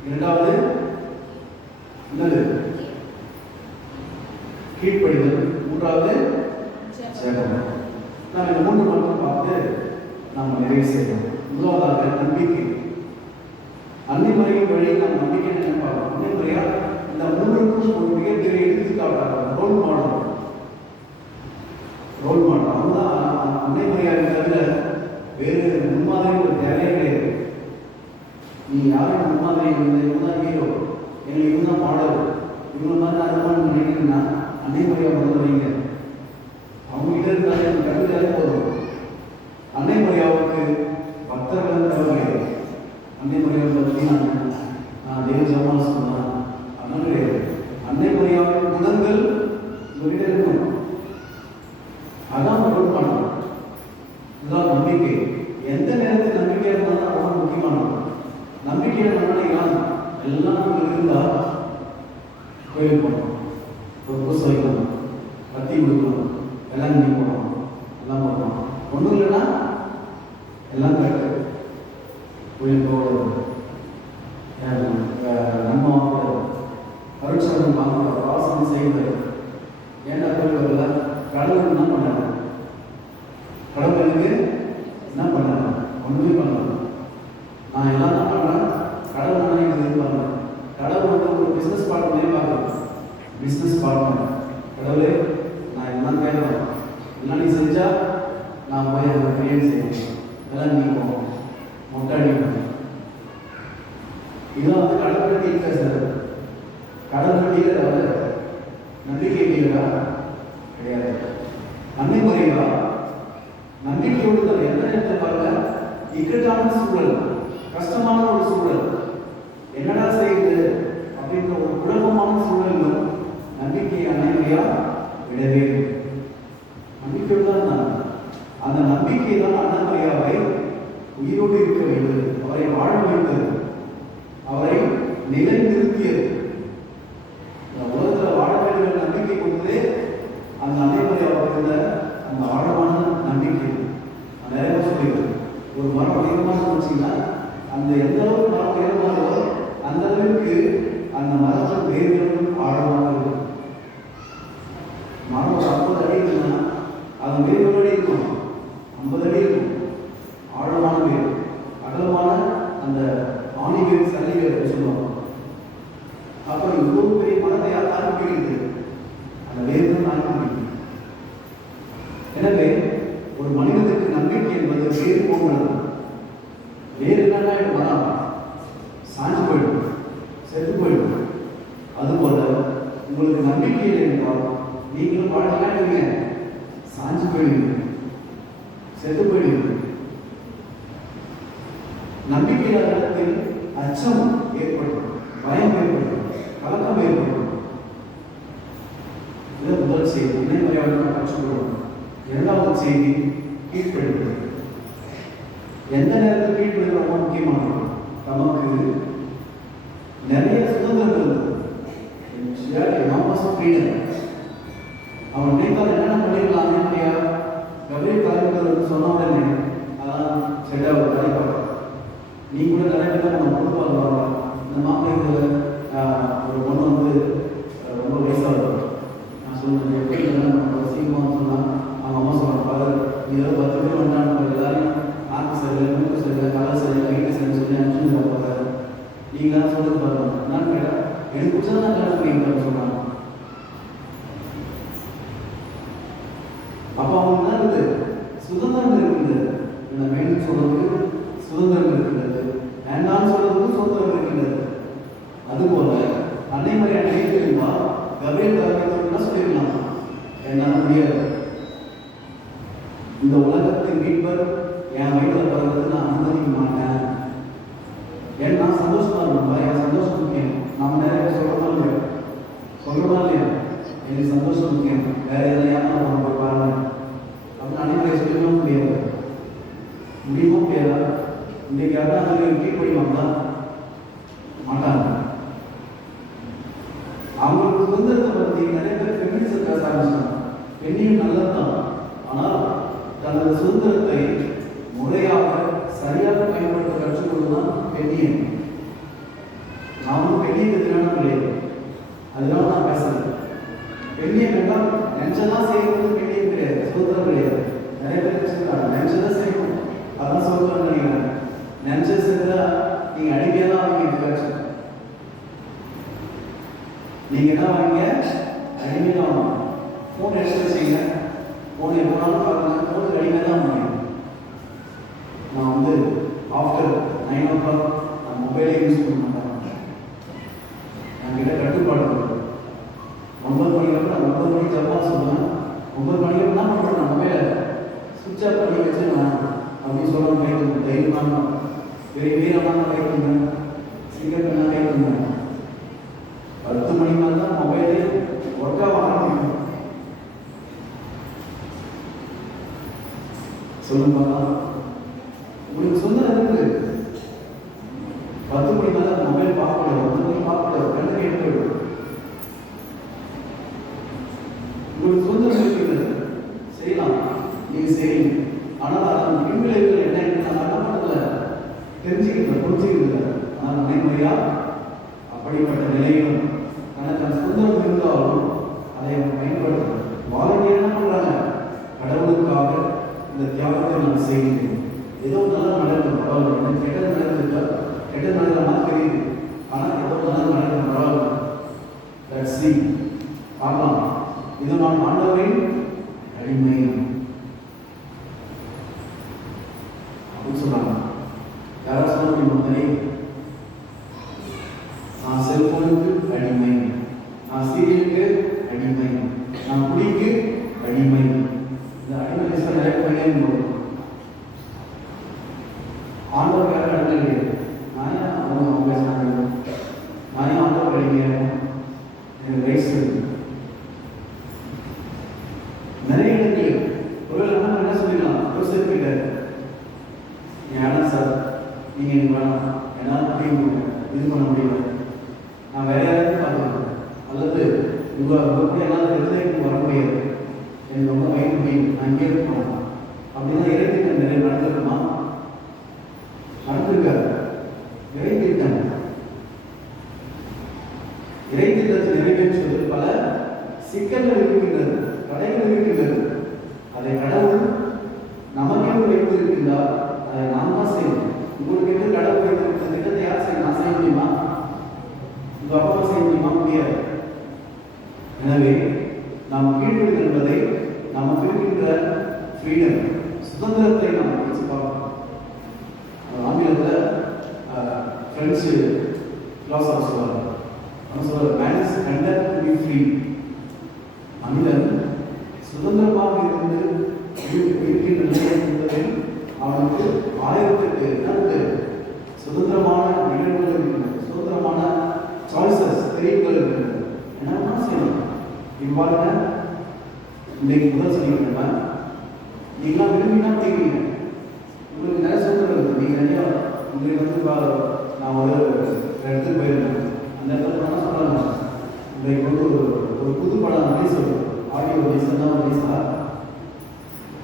இரண்டாவது என்னது கீழ்ப்படிதல், மூன்றாவது ஜெபம். நாம் இந்த 3 மட்டும் பார்த்து நாம் நிறைவு செய்யணும். முதலாவதாக நம்பிக்கை. அன்னை மரியின் வழியில் நாம் நம்பிக்கை நினைப்பாங்க. அன்னை மரியா இந்த 3க்கும் ஒரு மிகப்பெரிய எடுத்துக்காட்டாக ரோல் மாடல். அதுதான் அன்னை மரியாதை தவிர வேறு முன்மாதிரி ஒரு தேவையே கிடையாது. நீ யாரும் முன்மாதிரி இவங்க தான் ஹீரோ, எங்களுக்கு இவங்க தான் மாடல், இவங்க மாதிரி அதுதான் நினைக்கிறீங்கன்னா அன்னை மரியா முதல்ல வைங்க. அவங்ககிட்ட இருந்தாலும் எனக்கு கவிதையாக போதும். அன்னை மரியாவுக்கு பக்தர்கள் தேவையாது. அன்னை மரியாவை பற்றி நான் தேவ ஜமான் சொன்னேன் அப்படின்னு கிடையாது. அன்னை மரியாவின் குணங்கள் உங்ககிட்ட இருக்கணும். அதான் ரோல் பண்ணணும். இதுதான் நம்பிக்கை. எந்த நேரத்தில் நம்பிக்கையாக இருந்தாலும் ரொம்ப முக்கியமானது. நம்பிக்கையை நினைக்கலாம் எல்லாம் உங்களுக்கு இருந்தால் கோயில் போகணும், ஒரு புதுசு வைக்கணும், கத்தி கொடுக்கணும், எல்லாம் நீ போகணும், எல்லாம் போகணும். ஒன்றும் இல்லைன்னா எல்லாம் கரெக்டு கோயில் போகிறது. நம்ம அருட்சவன் வாங்க வாசனை செய்வது ஏன்டா கோயில் வரல? கடவுள் என்ன பண்ணாங்க? கடவுளுக்கு என்ன பண்ணாங்க? ஒன்றுமே பண்ணலாம். நான் எல்லாம் தான் பண்ணுறேன், கடவுள் என்ன எனக்கு எதிர்பார்க்கிறேன். கடவுள் வந்து ஒரு பிஸ்னஸ் பார்ட்னரே பார்க்குறேன். பிஸ்னஸ் பார்ட்னர் கடவுளே நான் எல்லாம் கேட்குறேன், எல்லாம் நீ செஞ்சா நான் போய் அதை கிரியேட் செய்வேன், எல்லாம் நீ போவோம் மொட்டை அடிக்கணும். இதெல்லாம் வந்து கடவுள் டீல் சார். கடவுள் டீலர் அவர் நம்பிக்கை டீலரா கிடையாது. அன்னை மரியா நம்பிக்கையோடு தான் எந்த நேரத்தில் பாருங்க, இக்கட்டான சூழல், கஷ்டமான ஒரு சூழல், என்னடா செய்யுது அப்படின்ற ஒரு குழப்பமான சூழலும் நம்பிக்கை அன்னை மரியா விடவே நம்பிக்கையோடு தான் இருந்தாங்க. அந்த நம்பிக்கை தான் அன்னை மரியாவை உயிரோடு இருக்க வைத்தது, அவரை வாழ வைத்தது, அவரை நிலைநிறுத்தியது. உலகத்தில் வாழ வேண்டும் நம்பிக்கை கொண்டதே அந்த அன்னை மரியாவுக்கு இருந்த அந்த ஆழமான நம்பிக்கை. நிறைய சொல்லிடுது. ஒரு மரம் அதிகமாக வச்சிங்கன்னா அந்த எந்த அளவுக்கு மரம் உயரமானதோ அந்த அளவுக்கு அந்த மரத்தின் வேர்களும் ஆழமாக இருக்கும். மரம் ஒரு 50 அடி இருக்குன்னா அது வேர்களோடு இருக்கும், 50 அடி இருக்கும். ஆழமான வேர், அகலமான அந்த ஆணி வேர், சல்லி வேர் சொல்லுவாங்க. அப்புறம் இவ்வளவு பெரிய மரத்தை யார் தாக்கி பிடிக்குது? அந்த வேர்கள் தாக்கி பிடிக்குது. எனவே ஒரு மனிதனுக்கு நம்பிக்கை என்பது வேர் போன்றது. வேறு என்னன்னா மரம் சாஞ்சு போயிடும், செத்து போயிடும். அதுபோல உங்களுக்கு நம்பிக்கை என்றால் நீங்களும் வாழ்க்கை சாஞ்சு போயிடுவீங்க, செத்து போயிடுவீங்க. நம்பிக்கையில்லாத இடத்தில் அச்சம் ஏற்படும், பயம் ஏற்படும், கலக்கம் ஏற்படும். இது முதல் செய்தி. இதே மாதிரியாக கற்றுக்கொள்வோம். இரண்டாவது செய்தி கீழ்ப்படுவது. எந்த நேரத்தில் கீழ்ப்படுவது ரொம்ப முக்கியமானது. நமக்கு நிறைய சுதந்திரம் இருந்தது. அவன் நினைத்தால் என்னென்ன பண்ணிடலாம் இல்லையா? கபடி தலைவர் சொன்ன உடனே அதான் செட்டாக தலைப்பாடு. நீ கூட நிறைய பேர் நம்ம பொறுப்பாக வரலாம். இந்த மாப்பிள்ளைகள் ஒரு பொண்ணு வந்து ரொம்ப வயசாக நான் சொல்லுவேன் எப்படி சீக்கிரமாக சொன்னால் அவங்க அம்மா சொல்லுவாங்க, பாரு ஏதோ 10 பேர் வந்தாங்க, எல்லாரும் ஆக்கு சரியில்லை, மூக்கு சரியில்லை, கலை சரியில்லை, வீட்டு சரியில்லை சொல்லி அனுப்பிச்சு போகிறாரு. நீங்கள் தான் சொல்லுறது பாருங்க. நான் கேட்டேன், எனக்கு பிடிச்சதான் நான் கல்யாணம் பண்ணிக்கிறேன் சொன்னாங்க. அப்போ அவங்க என்ன இருக்குது? சுதந்திரம் இருக்குது. இந்த மேலும் சொல்றதுக்கு சுதந்திரம் இருக்கிறது, வேண்டாம்னு சொல்றதுக்கு சுதந்திரம் இருக்கிறது. அதுபோல அன்னை மரியாதை நினைத்திருந்தா கபரியல் தலைமையில சொல்லிடலாம், என்னால் முடியாது, இந்த உலகத்தின் மீட்பர் என் வயிற்றில் பிறகு நான் அனுமதிக்க மாட்டேன். ஏன்னா சந்தோஷமா இருக்கும், என் சந்தோஷம் முக்கியம். நம்ம நிறைய சொல்றதா இல்லையா? சொல்றதா இல்லையா? எனக்கு சந்தோஷம் முக்கியம், வேற எதையா நம்ம போய் பாருங்க அப்படின்னு அனைவரை சொல்லவும் முடியாது. முடியுமோ முடியாதா? இன்னைக்கு யாரும் அதில் கீழ்படிவாங்களா? மாட்டாங்க. அவங்களுக்கு சுதந்திரத்தை பற்றி நிறைய பேர் ஃபெமினிசம் பேச ஆரம்பிச்சாங்க. பெண்ணையும் நல்லதுதான், ஆனால் தனது சுதந்திரத்தை முறையாக சரியாக பயன்படுத்த கற்றுக்கொள்வதுதான் பெண்ணியம். நாமும் பெண்ணியத்தை எதிரான கிடையாது, அதனால நான் பேசுறேன். பெண்ணியம் என்றால் நினைச்சதான் செய்யறது பெண்ணியம் கிடையாது, சுதந்திரம் கிடையாது. நிறைய பேர் வச்சிருக்காங்க நினைச்சதான் செய்யணும், அதான் சுதந்திரம் நினைக்கிறாங்க. நினைச்ச செஞ்சா நீங்க அடிக்கதான் அவங்க இருக்காச்சு. நீங்க என்ன வாங்க அடிமைதான். போன் எடுத்து வச்சீங்க, போன் எப்போனாலும் பாருங்க, போனுக்கு அடிமைதான் வாங்க. நான் வந்து ஆஃப்டர் 9 o'clock நான் மொபைலே யூஸ் பண்ண மாட்டேன். என்கிட்ட கட்டுப்பாடு இருக்கு. 9 மணிக்கு அப்புறம் நான் 9 மணிக்கு ஜப்பா சொல்லுவேன். 9 மணிக்கு அப்புறம் தான் பண்ணுறேன், நான் மொபைலை சுவிட்ச் ஆஃப் பண்ணி வச்சு நான் அப்படின்னு சொல்ல கைட்டு தைரியமாக பெரிய வீரமாக கைட்டுங்க, சீக்கிரம் கைட்டுங்க. 10 மணி மேலே தான் மொபைலே ஒர்க்காக ஆரம்பிக்கும். சொல்லுங்க பார்க்கலாம், உங்களுக்கு சுதந்திரம் இருக்கு. 10 மணி மேலே மொபைல் பார்க்கக்கூடாது, 1 மணி பார்க்கக்கூடாது, கண்ணு கேட்டு உங்களுக்கு சுதந்திரம் இருக்கிறது, செய்யலாம், நீங்க செய்யுங்க. ஆனால் அதன் பின்விளைவுகள் என்ன பண்ணல தெரிஞ்சுக்கல, புரிஞ்சுக்கல. ஆனால் நடைமுறையா அப்படிப்பட்ட நிலையிலும் தனக்கு சுதந்திரம் இருந்தாலும் அதை அவங்க பயன்படுத்த வாழ்க்கை என்ன பண்றாங்க? கடவுளுக்காக இந்த தியாகத்தை நான் செய்கிறேன். ஏதோ நல்லா நடக்கும், பரவாயில்ல. எனக்கு கெட்டது நடந்திருக்கா, கெட்டது நடக்கிற மாதிரி தெரியுது, ஆனால் ஏதோ நல்லா நடக்கும், பரவாயில்ல. லெட்ஸ் சீ, பார்க்கலாம். இது நான் ஆண்டவரின் அடிமை அப்படின்னு சொல்றாங்க. யாராவது சொல்ல முடியுமா? நான் செல்போனுக்கு அடிமை, நான் சீரியலுக்கு அடிமை, நான் குடிக்கு அடிமை. இந்த அடிமை நிறைய பையன் போடும். ஆண்டவர் யாரும் அடிமை கிடையாது. நான் ஏன் அவங்க பேசுறாங்க? நான் ஏன் ஆண்டவர் அடிமையாகும்? எனக்கு ரைஸ் இருக்கு. நிறைய இடங்கள் ஒருவேளை நம்ம என்ன சொல்லிடலாம், யோசிச்சு போயிட்டாரு, ஏன்னா சார் நீங்க எனக்கு வேணாம், என்னால் முடியும், இது பண்ண முடியல, நான் வேற யாராவது பார்த்துக்கிறேன், அல்லது உங்க என்னால் ஹெல்த்லைக்கு வர முடியாது, எனக்கு ரொம்ப வயிறு முடியும், நான் இங்கே இருக்கணும் அப்படின்னா இறைவன் நிறைய நடந்திருக்குமா? நடந்திருக்காரு. விட்டுட்டாங்க. இறை திட்டத்தை நிறைவேற்றுவதில் பல சிக்கல்கள் இருக்கின்றது, தடைகள் இருக்கின்றது. அதை கடவுள் நமக்கென்று வைத்திருக்கின்றார். அதை நாம் தான் செய்யணும். உங்களுக்கு என்று கடவுள் வைத்திருக்கிற திட்டத்தை யார் செய்ய? நான் செய்ய முடியுமா? உங்க அப்பா செய்ய முடியுமா? முடியாது. எனவே நாம் கீழ்ப்படிதல் என்பதை நமக்கு இருக்கின்ற ஃப்ரீடம், சுதந்திரத்தை நாம் வச்சு பார்க்கணும். ஆங்கிலத்தில் ஃப்ரெஞ்சு பிலாசபர் சொல்வார், அவன் சொல்வார், man is conduct to be free. மனிதன் சுதந்திரமாக இருந்து இருக்கின்ற நிலையை என்பதில் அவனுக்கு ஆயிரத்துக்கு நன்கு சுதந்திரமான நிகழ்வுகள் இருக்கின்றன, சுதந்திரமான சாய்ஸஸ் தெரிவுகள் இருக்கின்றன. என்ன செய்யணும்? இவ்வாறு இன்னைக்கு முதல் சனிக்கிழமை நீங்களாம் விரும்பினா செய்வீங்க. உங்களுக்கு நிறைய சுதந்திரம் இருக்குது. நீங்கள் நிறையா உங்களுக்கு வந்து நான் ஒரு இடத்துக்கு போயிருந்தேன். அந்த இடத்துல போனால் சொல்லுவாங்க, இன்றைக்கு வந்து ஒரு புது படம் ரிலீஸ் வரும், ஆடியோ ரிலீஸ் எல்லாம் ரிலீஸாக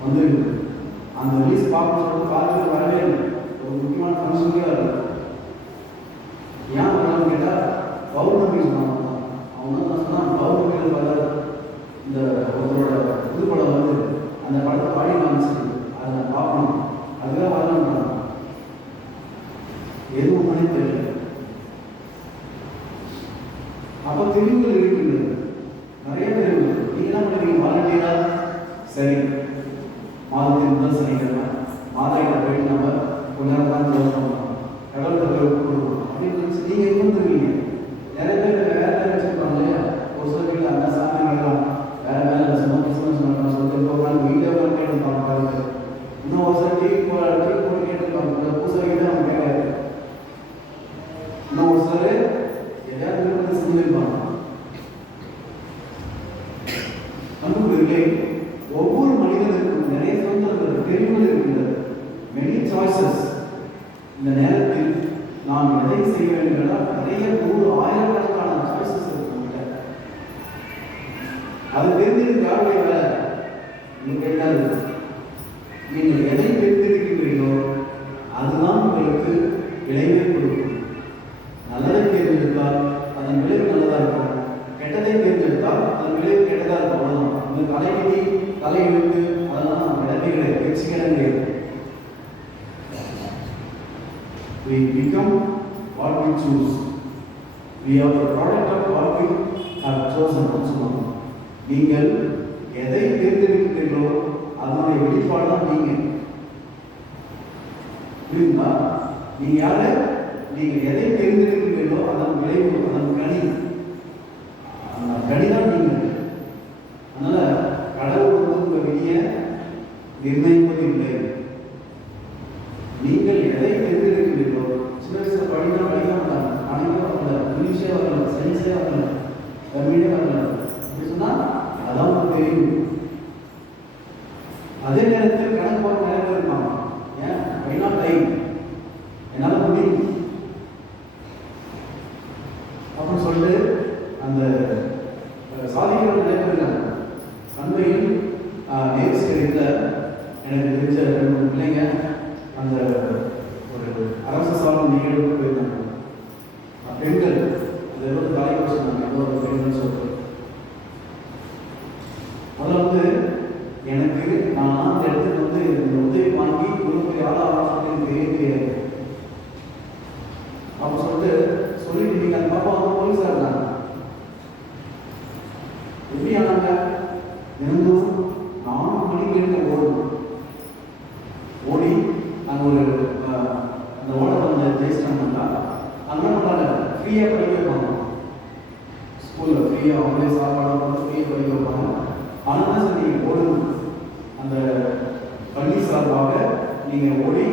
வந்து அந்த ரிலீஸ் பார்க்கணும்னு சொல்லிட்டு பார்த்து வரவே இல்லை. ஒரு முக்கியமான ஃபங்க்ஷனுக்கே வரல. ஏன் வரலாம்னு கேட்டால் பௌர்ணமி சொன்னாங்க. அவங்க தான் சொன்னால் பௌர்ணமியில் பல இந்த ஒருத்தரோட புது படம் வந்து அந்த படத்தை பாடி காமிச்சு அதை நான் பார்க்கணும், அதுக்காக வரலாம்னு எதுவும் பண்ணி தெரியல. அப்போ தெரிவுகள் இருக்கின்றது, நிறைய தெரிவுகள். நீங்க என்ன பண்ணுவீங்க? வாலண்டியரா சரி மாதத்தின் முதல் சனிக்கிழமை மாதாயிட்ட போயிட்டு நம்ம கொஞ்ச நேரம் தான் சொல்லணும், கடவுள் கொடுக்கணும் அப்படின்னு நினச்சி நீங்கள் எங்கே வந்துருவீங்க? நிறைய பேர் வேற வேலை வச்சுருப்பாங்க இல்லையா? ஒரு சில வீட்டில் அந்த சாமி வரலாம், வேற வேலை சும்மா கிறிஸ்மஸ் நடக்கலாம் சொல்லிட்டு போகலாம், வீடியோ கேட்டுருப்பாங்க. இன்னும் ஒரு சில டிவி போட்டு கேட்டுருப்பாங்க, பூசை அவங்க கேட்காது. இன்னும் ஒரு சிலர் எதாவது விருப்பத்தை செஞ்சிருப்பாங்க. அன்புக்குரியவர்களே, ஒவ்வொரு மனிதனுக்கும் நிறைய சுதந்திரங்கள், தெரிவுகள் இருக்கின்றது, மெனி சாய்ஸஸ். இந்த நேரத்தில் நாம் எதை செய்ய வேண்டும் என்றால் நிறைய 100,000கணக்கான சாய்ஸஸ் இருக்கு. அது தெரிஞ்சிருக்கு யாருடைய வேலை? நீங்கள் கேட்டால் நீங்கள் எதை தெரிந்திருக்கின்றீர்களோ அதுதான் உங்களுக்கு விளைவை கொடுக்கும். நல்லதை தேர்ந்தெடுத்தால் அதன் விளைவு நல்லதாக இருக்கும், கெட்டதை தேர்ந்தெடுத்தால் அதன் விளைவு கெட்டதாக இருக்கும். அவ்வளோதான். இந்த தலைவிதி தலை எழுத்து அதெல்லாம் விளக்கே கிடையாது, வச்சுக்கலாம் கிடையாது. We become what we choose. We are the product of what we have chosen. சொல்லுவாங்க. நீங்கள் எதை தேர்ந்தெடுக்கிறீர்களோ அதனுடைய வெளிப்பாடு தான் நீங்கள். புரியுங்களா? நீங்க யாரு? நீங்க எதை தேர்ந்தெடுக்கிறீர்களோ அதன் விளைவு, அதன் கனி, அந்த கனிதான் நீங்கள். அதனால கடவுள் வந்து உங்க விதியை நிர்ணயிப்பதில்லை. நீங்கள் எதை தேர்ந்தெடுக்கிறீர்களோ, சின்ன வயசுல படிக்க மாட்டாங்க, கணக்கே வரல, இங்கிலீஷே வரல, சயின்ஸே வரல, தமிழே வரல, அப்படி சொன்னா அதான் உங்களுக்கு தெரியும். அதே நேரத்தில் கணக்கு பார்க்க நிறைய பேர் இருப்பாங்க. ஏன்? ஐநா டைம் என்னால் முடியும் அப்படின்னு சொல்லிட்டு அந்த சாதிக்கிற நிறைய பேர் இருக்காங்க. அண்மையில் நேர்ஸ்கரில் எனக்கு தெரிஞ்ச 2 பிள்ளைங்க அந்த ஒரு அரசு சார்ந்த நிகழ்வுக்கு போயிருந்தாங்க. பெண்கள் அது எவ்வளோ தாய்க்கு சொன்னாங்க, எவ்வளோ ஒரு பெண்கள் சொல்லிட்டு அதில் வந்து எனக்கு நான் அந்த இடத்துக்கு வந்து இந்த உதவி வாங்கி உங்களுக்கு யாராவது சொல்லி தெரியாது அப்படின்னு சொல்லிட்டு நீங்கள் அந்த பாப்பா வந்து போலீஸாக இருந்தாங்க. எப்படி ஆனாங்க? இருந்தும் 4 மணிக்கு ஓடி நாங்கள் ஒரு அந்த ஓடர் வந்து ஜெயிச்சிட்டாங்க. அங்கே என்ன பண்ணாங்க? ஃப்ரீயாக படிக்க வைப்பாங்க. ஸ்கூலில் ஃப்ரீயாக அவங்களே சாப்பாடு வந்து ஃப்ரீயாக படிக்க வைப்பாங்க. ஆனால் தான் சார் நீங்கள் ஓடணும், அந்த பள்ளி சார்பாக நீங்கள் ஓடி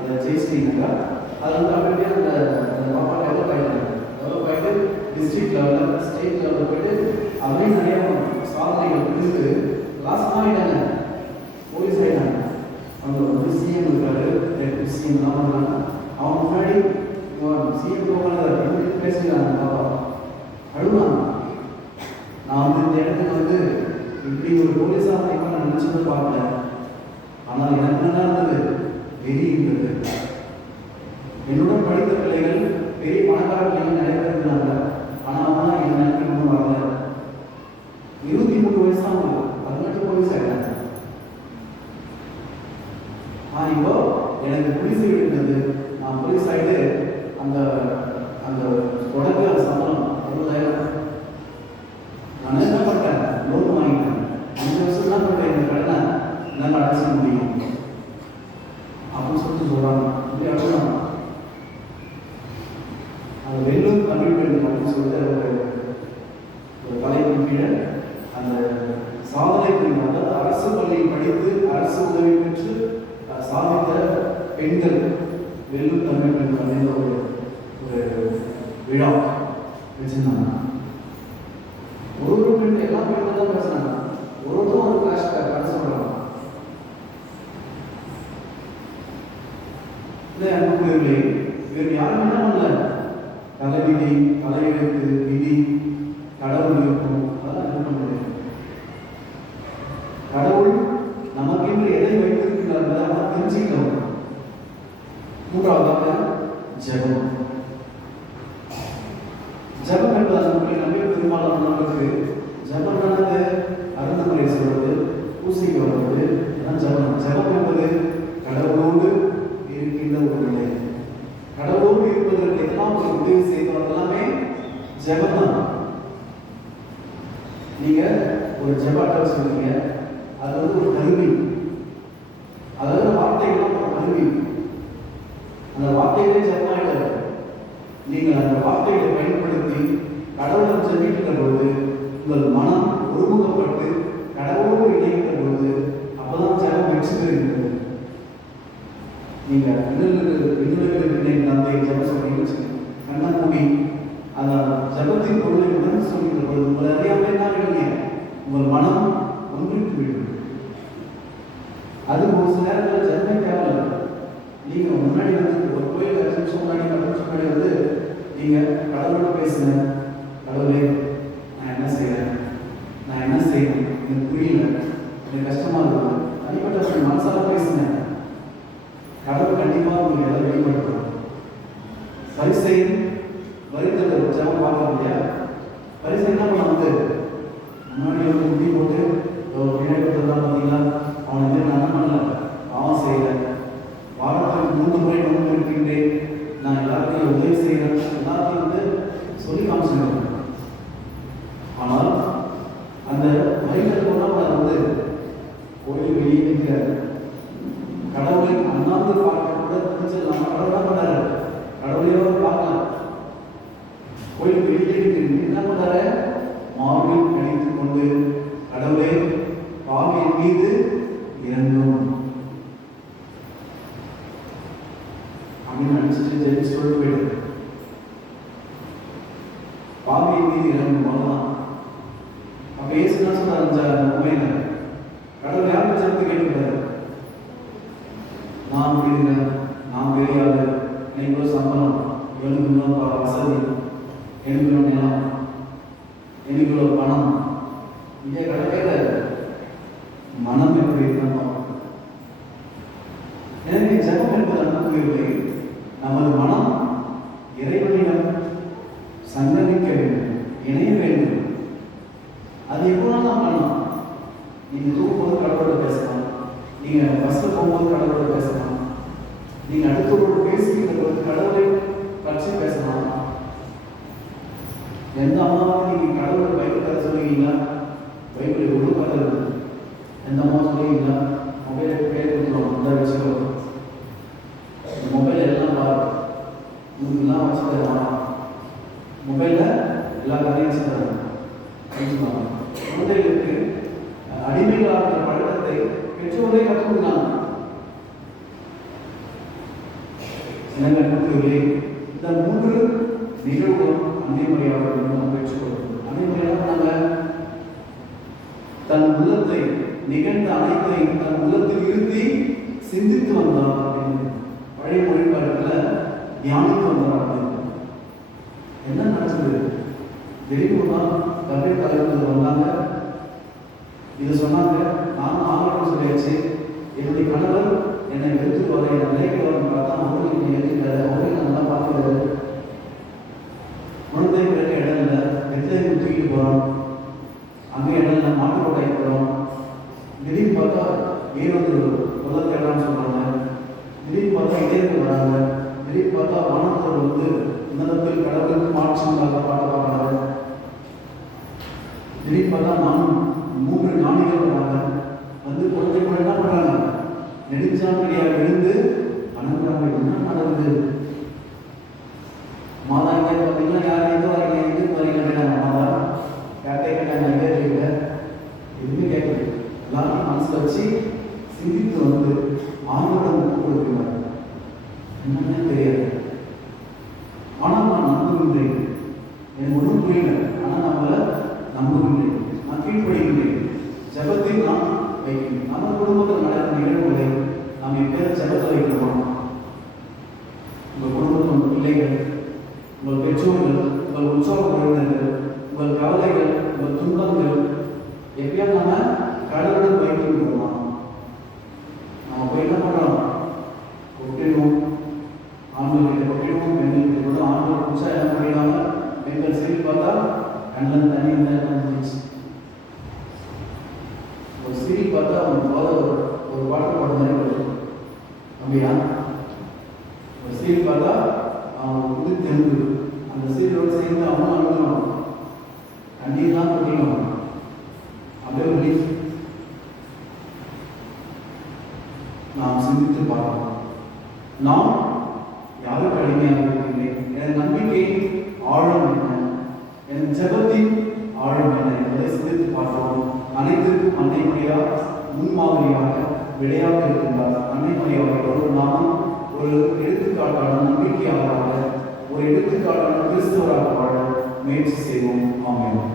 அதை ஜெயிச்சிட்டீங்கன்னா அது வந்து அப்படியே அந்த பாப்பா டெவலப் ஆகிட்டாங்க. டெவலப் ஆகிட்டு டிஸ்ட்ரிக்ட் லெவலில், ஸ்டேட் லெவலில் போய்ட்டு அப்படியே நிறையா சாதனைகள் புரிந்து லாஸ்ட் ஆகிட்டாங்க, போலீஸ் ஆகிட்டாங்க. அவங்க வந்து சிஎம் இருக்காரு, சிஎம் தான் பண்ணாங்க. அவங்க முன்னாடி சிஎம் போகல பேசுகிறாங்க. பாப்பா அழுவாங்க. நான் வந்து இந்த இடத்துக்கு வந்து இப்படி ஒரு போலீஸாக நான் நினச்சதை பார்க்கல. ஆனால் எனக்கு என்ன இருந்தது? வெறி இருந்தது. என்னுடன் படித்த பிள்ளைகள் பெரிய அக்கா பிள்ளைங்க நிறைய பேர் இருந்தாங்க. ஆனால் அவங்க என் நேரத்தில் ஒன்றும் வரல. 23 வயசு தான் அவங்க 18 போலீஸ் ஆகிட்டாங்க. இப்போ எனக்கு போலீஸ் இருந்தது. நான் போலீஸ் ஆகிட்டு அந்த அந்த தொடக்க சம்பளம் 60,000. நான் என்ன பண்ணேன், லோன் வாங்கிட்டேன். 5 வருஷம் தான் பண்ணேன். இந்த கடனை என்னால் அடைச்சிக்க முடியும் அப்படின்னு சொல்லிட்டு சொல்கிறாங்க. இப்படி அழுகிறாங்க. அது வெல்லும் தமிழ் பெண் அப்படின்னு சொல்லிட்டு ஒரு தலைப்பு கீழே அந்த சாதனை பெண், அதாவது அரசு பள்ளியில் படித்து அரசு உதவி பெற்று சாதித்த பெண்கள் வெல்லும் தமிழ் பெண் அப்படின்னு ஒரு விழா வச்சிருந்தாங்க. ஒரு பெண் எல்லா பெண்கள் தான் பேசினாங்க. ஒருத்தரும் ஒரு கிளாஸ் கதை சொல்றாங்க. அன்புக்குரியவர்களே, வேறு யாரும் என்ன பண்ணல. தலை விதி, தலையெழுத்து விதி, கடவுள் இருக்கும், அதெல்லாம் என்ன பண்ண முடியாது. கடவுள் நமக்கென்று எதை வைத்திருக்கிறார் அதை தெரிஞ்சுக்கணும். மூன்றாவதாக ஜெபம். ஜெபம் என்பது நம்முடைய நம்பிக்கை பெரும்பாலான நம்மளுக்கு ஜெபம் நடந்து அருந்தமுறை சொல்வது, பூசிக்கு வருவது, ஜெபம். ஜெபம் என்பது கடவுளோடு இருக்கின்ற ஒரு நிலை. கடவுளோடு இருப்பதற்கு எல்லாம் ஒரு உதவி செய்வது எல்லாமே ஜெபம் தான். நீங்க ஒரு ஜெபாட்டை சொல்றீங்க, அது வந்து ஒரு கருவி. அதாவது வார்த்தைகள்லாம் ஒரு கருவி. அந்த வார்த்தைகளே ஜெபமாயிடாது. நீங்கள் அந்த வார்த்தைகளை பயன்படுத்தி கடவுளை ஜெபிக்கிற பொழுது உங்கள் மனம் ஒருமுகப்பட்டு கடவுளோடு இணைக்கிற பொழுது அப்பதான் ஜெபம் வெற்றி பெறுகிறது. நீங்க தந்தை ஜெபம் சொல்றீங்க, கண்ணை மூடி அந்த ஜெபத்தின் பொருளை உணர்ந்து சொல்கிற பொழுது உங்களை அறியாமல் என்ன ஆகிடுங்க, உங்கள் மனம் ஒன்றிட்டு விடும். அது ஒரு சில நேரத்தில் ஜெபமே தேவையில்லை. நீங்க முன்னாடி வந்து ஒரு கோயில் 5 நிமிஷம் முன்னாடி 10 நிமிஷம் முன்னாடி வந்து நீங்க கடவுளோட பேசுங்க. கடவுளே, நான் என்ன செய்யறேன், நான் என்ன செய்யணும், எனக்கு புரியல, எனக்கு கஷ்டமா இருக்கு, தனிப்பட்ட மனசால பேசுங்க. கடவுள் கண்டிப்பாக உங்களுக்கு எல்லாம் வெளிப்படுத்தும். பரிசை வருத்தல் ஜெபம் பார்க்க முடியாது. பரிசை என்ன பண்ண வந்து முன்னாடி வந்து முடி போட்டு விளையாட்டுலாம் பார்த்தீங்களா, அவன் வந்து நான் பண்ணல, அவன் செய்யல, வாரத்துக்கு 3 முறை நோன்பு இருக்கின்றேன், நான் எல்லாருக்கும் உதவி செய்கிறேன், எல்லாத்தையும் வந்து சொல்லி காமிச்சிருக்கேன். ஆனால் அந்த வழிகள் போனால் அவர் வந்து கோயில் வெளியே நிற்கிறார். கடவுளை அண்ணாந்து பார்க்க கூட துணிச்சல் இல்லாமல் கடவுள் என்ன பண்ணாரு, கடவுளையோ பார்க்கலாம். கோயில் வெளியே இருக்கு, என்ன பண்ணாரு, மார்பில் கணித்து கொண்டு கடவுளை பாவியின் மீது இறங்கும் அப்படின்னு நினைச்சிட்டு ஜெயிச்சு சொல்லிட்டு போயிடுது. பாவியின் மீது இறங்கும் போதுதான் அப்ப ஏசு என்ன சொல்றாரு, உண்மையில கடவுள் யாரும் சேர்த்து கேட்கிறாரு, நான் பெரிய, நான் பெரியாரு, எனக்கு சம்பளம், எனக்கு வசதி, எனக்கு நிலம், எனக்கு பணம், இங்கே கிடைக்கிற மனம் எப்படி இருக்கணும். எனவே ஜெபம் என்பது அன்புக்குரியவர்களே, நமது மனம் இறைவனிடம் சங்கமிக்க வேண்டும், இணைய வேண்டும். அது எப்போதான் தான் பண்ணலாம். நீங்க தூங்கும்போது கடவுளோட பேசலாம், நீங்க பஸ்ல போகும்போது கடவுளோட பேசலாம், நீங்க அடுத்தவரோடு பேசிக்கிற போது கடவுளை பற்றி பேசலாம். எந்த அம்மாவும் நீங்க கடவுளை பைபிள் கதை சொல்லுவீங்களா, பைபிள் எவ்வளோ கதை இருக்கு, எந்த அம்மா சொல்லுவீங்களா, மொபைலை பேர் கொடுத்துருவோம், இந்த வச்சுக்கோ, மொபைல் எல்லாம் பாரு, உங்களுக்குலாம் வச்சு தருவான், மொபைலில் எல்லா கதையும் வச்சு தருவாங்க. குழந்தைகளுக்கு அடிமைகளாகிற பழக்கத்தை பெற்றோரை கற்றுக்கொண்டாங்க. இந்த 3 நிகழ்வுகளும் அன்னைமரியாக நாம் பெற்றுக்கொள்வோம். அன்னைமரியாக நாங்கள் தன் உள்ளத்தை நிகழ்ந்த அனைத்தையும் தன் உள்ளத்தில் இருத்தி சிந்தித்து வந்தார் அப்படின்னு பழைய மொழிபாட்டில் தியானித்து வந்தார் அப்படின்னு. என்ன நடந்தது, திடீர்னு தான் கபீர் தலைவர்கள் வந்தாங்க, இதை சொன்னாங்க. நானும் ஆரோக்கியம் சொல்லியாச்சு, என்னுடைய கணவர் என்னை வெறுத்து வர, என்னை நிலைக்கு வரன்னு பார்த்தா அவங்களுக்கு என்னை எழுதிட்டாரு, அவங்களுக்கு நல்லா பார்த்துக்கிறாரு. ஃபங்க்ஷனுக்காக பாட்டு பாடுறாங்க. திடீர்னு பார்த்தா நானும் 3 ஞானிகள் வராங்க. வந்து கொஞ்சம் கூட என்ன பண்ணுறாங்க, நெடுஞ்சாண்டியாக விழுந்து அனுப்புறாங்க. என்ன நடக்குது? மாதா இங்கே பார்த்தீங்கன்னா யார் எங்கே வரீங்க, எங்கே வரீங்க கேட்டாங்க. மாதா கேட்டே கேட்டாங்க, எங்கே இருக்கீங்க எதுவுமே கேட்குது. எல்லாரும் மனசில் வச்சு சிந்தித்து வந்து ஆண்டவரிடம் கொடுக்கிறார். என்னன்னே தெரியாது. ஆனால் நான் நம்புகின்றேன். எனக்கு ஒன்றும் புரியல, ஆனால் நம்மளை நம்புகின்றேன். நான் கீழ்ப்படுகின்றேன். ஜபத்தில் நான் வைக்கிறேன். நம்ம குடும்பத்தில் நடக்கிற நிகழ்வுகளை நாம் எப்பேர் ஜபத்தை வைக்கிறோமா? உங்கள் குடும்பத்தில் உங்கள் பிள்ளைகள், உங்கள் பெற்றோர்கள், உங்கள் உற்சாக உறவினர்கள், உங்கள் கவலைகள், உங்கள் துன்பங்கள் எப்பயாவது நம்ம கடவுளுடன் வைக்கின்றோமா? நம்ம போய் என்ன பண்ணுறோம்? கொட்டிடுவோம். ஆண்கள்கிட்ட கொட்டிடுவோம், பெண்கள்கிட்ட கூட ஆண்கள் குடிச்சா என்ன பண்ணிடுவாங்க? பெண்கள் சரி பார்த்தா கண்ணில் தண்ணி இருந்துச்சு. ஒரு சீரி பார்த்தா அவங்க போல ஒரு பாட்டு பாட மாதிரி வரும். அப்படியா? ஒரு சீரி பார்த்தா அவங்க புது தெம்பு. அந்த சீரியோடு சேர்ந்து அவங்க அழுகணும், கண்ணீர்லாம் கொட்டிடும். அப்படியே ரிலீஃப். நாம் சிந்தித்து பார்க்கலாம். நான் யாருக்கு அடிமையாக இருக்கின்றேன்? எனது நம்பிக்கை ஆழம் என்ன? எனது ஜபத்தின் ஆழம் என்ன என்பதை சிந்தித்து பார்க்கிறோம். அனைத்திற்கும் அன்னை மரியா முன்மாதிரியாக விளையாட்டு இருக்கின்றார். அன்னை மரியாதையோடு நாமும் ஒரு எடுத்துக்காட்டான நம்பிக்கையாளராக, ஒரு எடுத்துக்காட்டான கிறிஸ்தவராக வாழ முயற்சி செய்வோம். ஆமென்.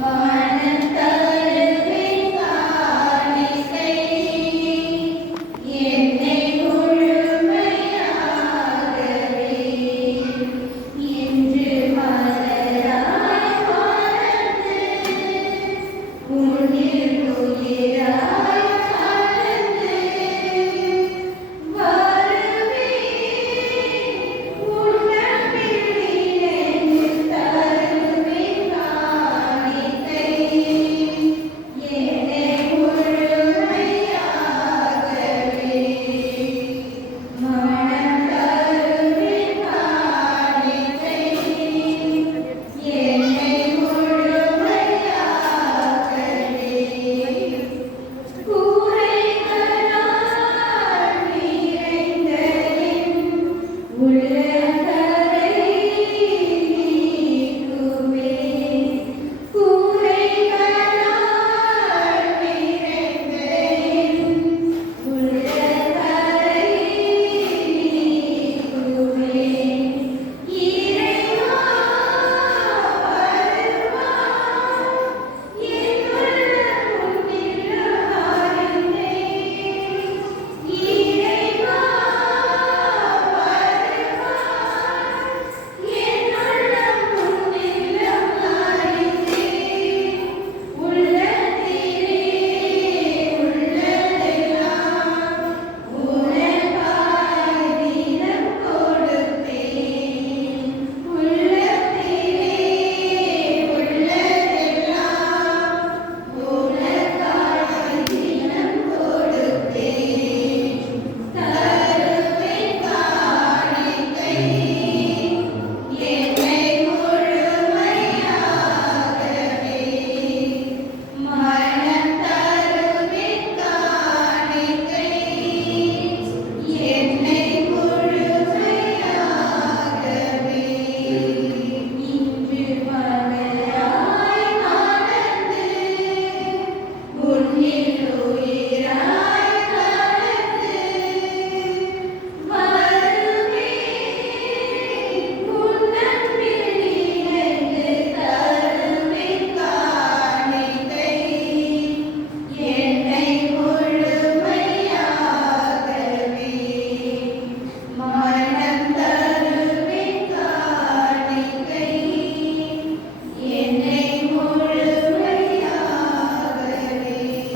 வானத்தருவின் காணி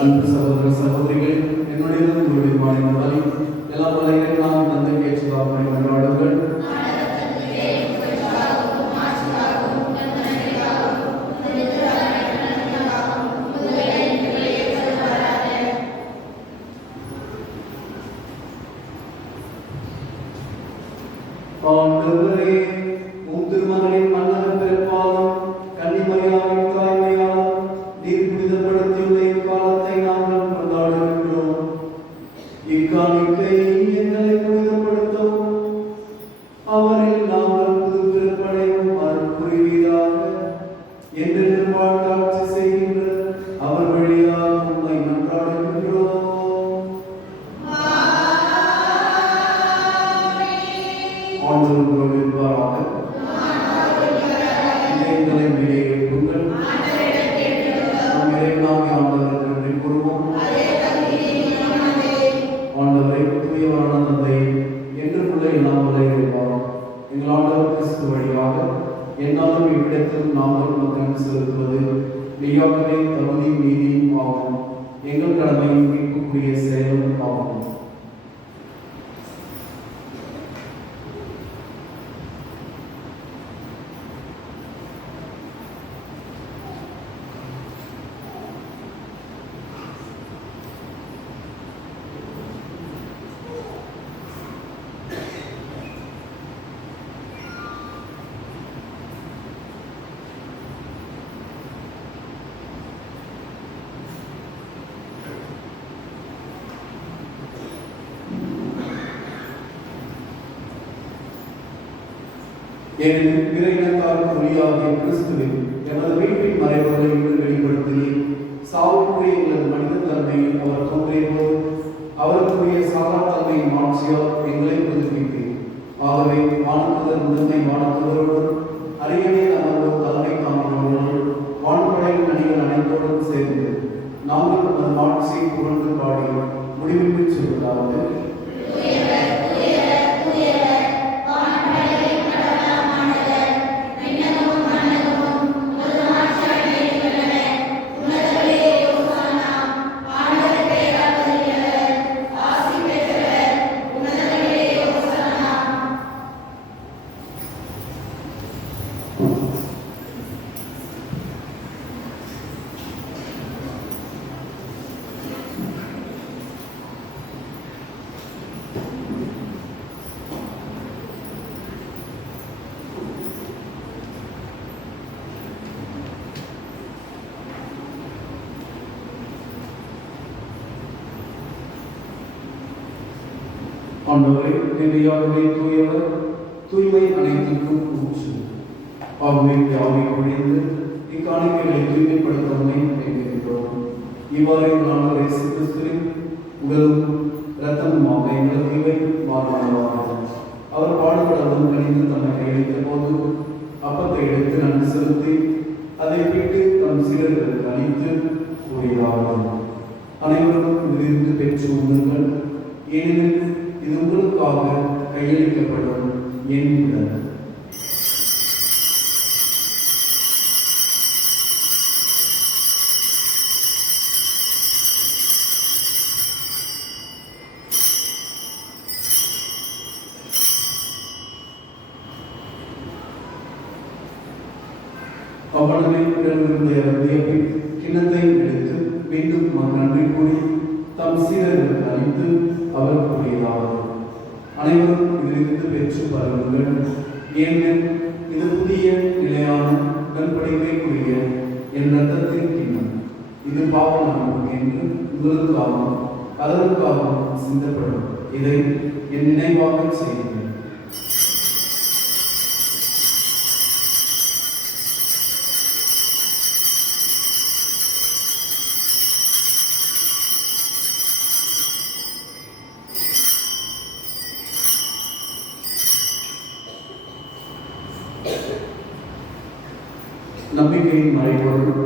அன்பு சகோதர சகோதரிகள், என்னுடைய உங்களுடைய மாநில பலி எல்லா பலைகளை நாம் தந்தை ஏற்றுக்காக கொண்டாடுங்கள். ஆண்டவரே, உம் திருமகனின் மன்னக பிறப்பாலும் கன்னிமரியாவின் தாய்மையாலும் நீர் புனிதப்படுத்தியுள்ள இக்காலத்தை நாங்கள் கொண்டாடுகின்றோம். இக்காணிக்கை எங்களை புனிதப்படுத்தவும் அவரில் நாங்கள் புது பிறப்படையும் அருள் புரிவீராக. என்றென்றும் வாழ்ந்தாட்சி செய்கின்ற அவர் வழியாக உம்மை மன்றாடுகின்றோம். ஆண்டவர் உங்களோடு இருப்பாராக. இதயங்களை மேலே எழுப்புங்கள். நம் இறைவனாகிய ஆண்டவருக்கு நன்றி கூறுவோம். ஆண்டவரை தூயவரான தந்தை என்றுமுள்ள எல்லாம் வல்ல இறைவா, எங்கள் ஆண்டவர் கிறிஸ்து வழியாக என்னாலும் இவ்விடத்தில் நாங்கள் மக்கள் செலுத்துவது மெய்யாகவே தகுதியும் நீதியும் ஆகும். எங்கள் கடமையும் மீட்புக்குரிய செயலும் ஆகும். ஏனெனில் பிற இனத்தாருக்கு ஒளியாகிய கிறிஸ்துவில் எமது மீட்பின் மறைபொருளை இன்று வெளிப்படுத்தி சாவுக்குரிய எங்களது மனித தன்மையை அவர் தோன்றிய போது அவருக்குரிய சாதாரண மாட்சியால் எங்களை புதுப்பித்தீர். ஆகவே வானத்துதர் முதன்மை வானத்துதரோடு அரியணை அமர்வோர் தலைமை காண்பவர்களோடு வான்படையின் அணிகள் அனைத்தோடும் சேர்ந்து நாங்கள் நமது மாட்சியை புகழ்ந்து பாடி முடிவிற்கு செல்வதாவது. ஆண்டவரே, மெய்யாகவே தூயவர், தூய்மை அனைத்துக்கும் ஊற்று. ஆகவே ஆவி பொழிந்து இக்காணிக்கைகளை தூய்மைப்படுத்தவனை வேண்டுகின்றோம். இவ்வாறு ஆண்டவர் இயேசு கிறிஸ்துவின் உடலும் இரத்தமுமாக எங்களுக்கு இவை மாறுவாராக. அவர் பாடுபடவும் கணிந்து தம்மை கையளித்த போது அப்பத்தை எடுத்து நன்றி செலுத்தி அதை பிட்டு தம் சீடர்களுக்கு அளித்து கூறினார்கள், அனைவரும் இதிலிருந்து பெற்று உண்ணுங்கள், ஏனெனில் இது உங்களுக்காக கையளிக்கப்படும் என் உடல். அவ்வளவை உடனிருந்த பின் கிண்ணத்தை எடுத்து மீண்டும் நன்றி கூறி தம் சீடர்களுக்கு அளித்து அவர் கூறினார், அனைவரும் இதிலிருந்து பெற்று பருகுங்கள், ஏனெனில் இது புதிய நிலையான உடன்படிக்கைக்குரிய என் இரத்தத்தின் கிண்ணம். இது பாவ மன்னிப்பு என்று உங்களுக்காகவும் பலருக்காகவும் சிந்தப்படும். இதை என் நினைவாக செய்யுங்கள். நம்பிக்கையின் மறைபொருள்.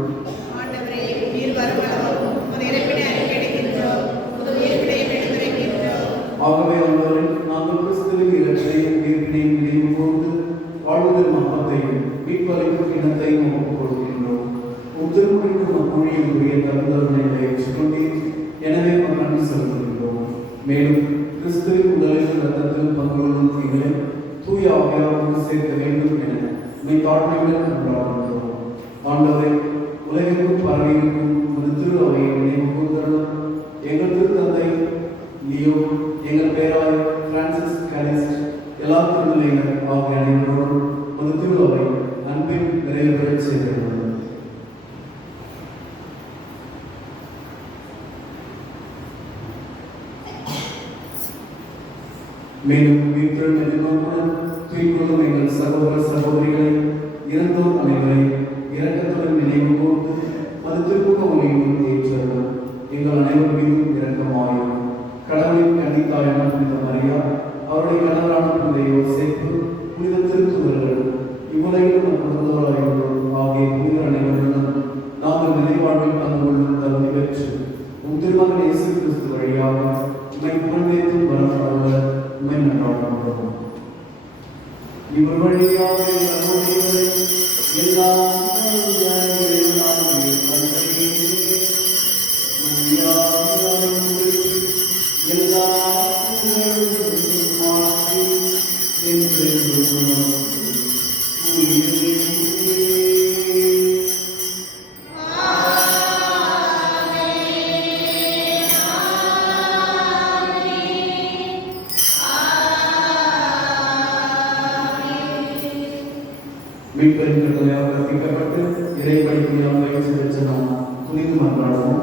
ஆண்டவரே, நீர் வருவளவும் உமது இறைவனை அறிக்கையிடுகின்றோம், உமது உயிர்ப்பினையும் எடுத்துரைக்கின்றோம். ஆகவே ஆண்டவரே, நாங்கள் கிறிஸ்துவின் இரட்சையும் உயிர்ப்பினையும் நினைவு கூர்ந்து வாழ்வுதல் அப்பத்தையும் மீட்பளிக்கும் கிண்ணத்தையும் ஒப்புக் கொடுக்கின்றோம். உம் திருமுறைக்கும் ஊழியர்களுடைய தகுந்தவர்களை ஏற்றுக்கொண்டீர். எனவே நன்றி செலுத்துகின்றோம். மேலும் கிறிஸ்துவின் உடலில் ரத்தத்தில் பங்கு கொள்ளும் எங்களை தூய ஆவியாரோடு சேர்க்க வேண்டும் என உம்மை தாழ்மையுடன் கொண்டாடுகிறோம். ஆண்டவரே, உலகெங்கும் பரவியிருக்கும் ஒரு திரு அவையை நினைவு கூர்ந்தருளும். எங்கள் திருத்தந்தை லியோ, எங்கள் பேராய் பிரான்சிஸ் காலிஸ்ட், எல்லா திருநிலையினர் ஆகிய அனைவரோடும் ஒரு திரு அவை அன்பின் நிறைவு பெறச் செய்துள்ளது. மேலும் வீட்டில் எதிர்நோக்குடன் தூய்கொள்ளும் எங்கள் சகோதர சகோதரிகளை இறந்தோர் அனைவரை இரக்கத்துடன் நினைவு கூர்ந்து அது திருமுக ஒளியும் ஏற்றரும். எங்கள் அனைவர் மீதும் இரக்கமாயும் கடவுளின் கன்னித்தாயான புனித மரியா, அவருடைய கணவரான புனித யோசேப்பு, புனித திருத்துவர்கள், இவ்வுலகிலும் குழந்தோராயோரும் ஆகிய புனிதர் அனைவருடன் நாங்கள் நிலைவாழ்வில் பங்கு கொள்ளும் தகுதி பெற்று உம் திருமகன் இயேசு கிறிஸ்து வழியாக உம்மை புகழ்ந்தேத்தும் வரப்பட உம்மை நன்றாடுகிறோம். இவர் வழியாக எல்லாம் மீட்பறிஞர்களாக கற்பிக்கப்பட்டு இறைப்பணியாக பயிற்சி பெற்ற நாம் துணிந்து மன்றாடுவோம்.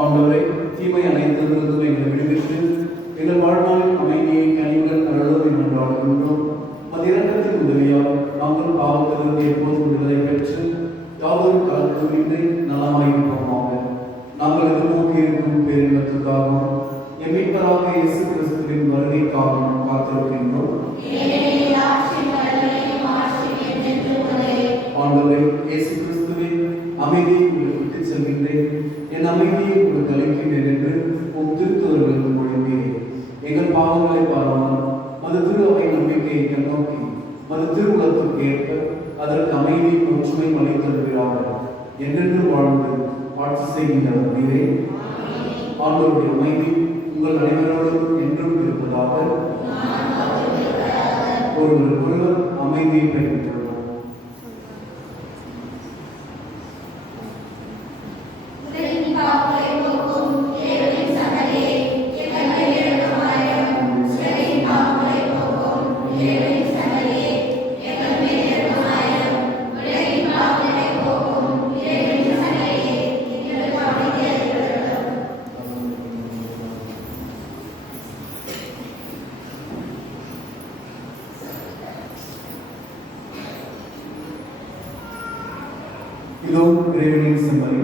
ஆண்டவரை, தீமை அனைத்திலிருந்தும் எங்களை விடுவித்து எங்கள் வாழ்நாளில் அமைதியை கனிவுடன் அருளும் என்றாடுகின்றோம். அது இரக்கத்தின் உதவியால் நாங்கள் பாவத்திலிருந்து எப்போதும் விடுதலை பெற்று யாதொரு கலக்கமின்றி நலமாயிருப்போமாக. நாங்கள் எதிர்நோக்கி இருக்கும் பேரின்பத்துக்காகவும் எம் மீட்பராக இயேசு கிறிஸ்துவின் வருகைக்காகவும் காத்திருக்கின்றோம். ஆண்டவரை, இயேசு கிறிஸ்துவே, அமைதியை உங்களுக்கு விட்டுச் செல்கின்றேன், என் அமைதியை உங்களுக்கு அளிக்கின்றேன் என்று உம் திருத்துவர்களுக்கு மொழிந்தீரே. எங்கள் பாவங்களை பாராமல் மது திரு அவை நம்பிக்கையை கண்ணோக்கி மது திருவுலத்துக்கு ஏற்ப அதற்கு அமைதியும் ஒற்றுமையும் அளித்தருகிறார்கள் என்றென்று வாழ்ந்து ஆட்சி செய்கின்றவர் நீரே. ஆண்டவருடைய அமைதி உங்கள் அனைவரோடும் என்றும் இருப்பதாக. ஒருவருக்கொருவர் அமைதியை பெறுகின்றனர். இதோ இறைவனின் செம்மறி,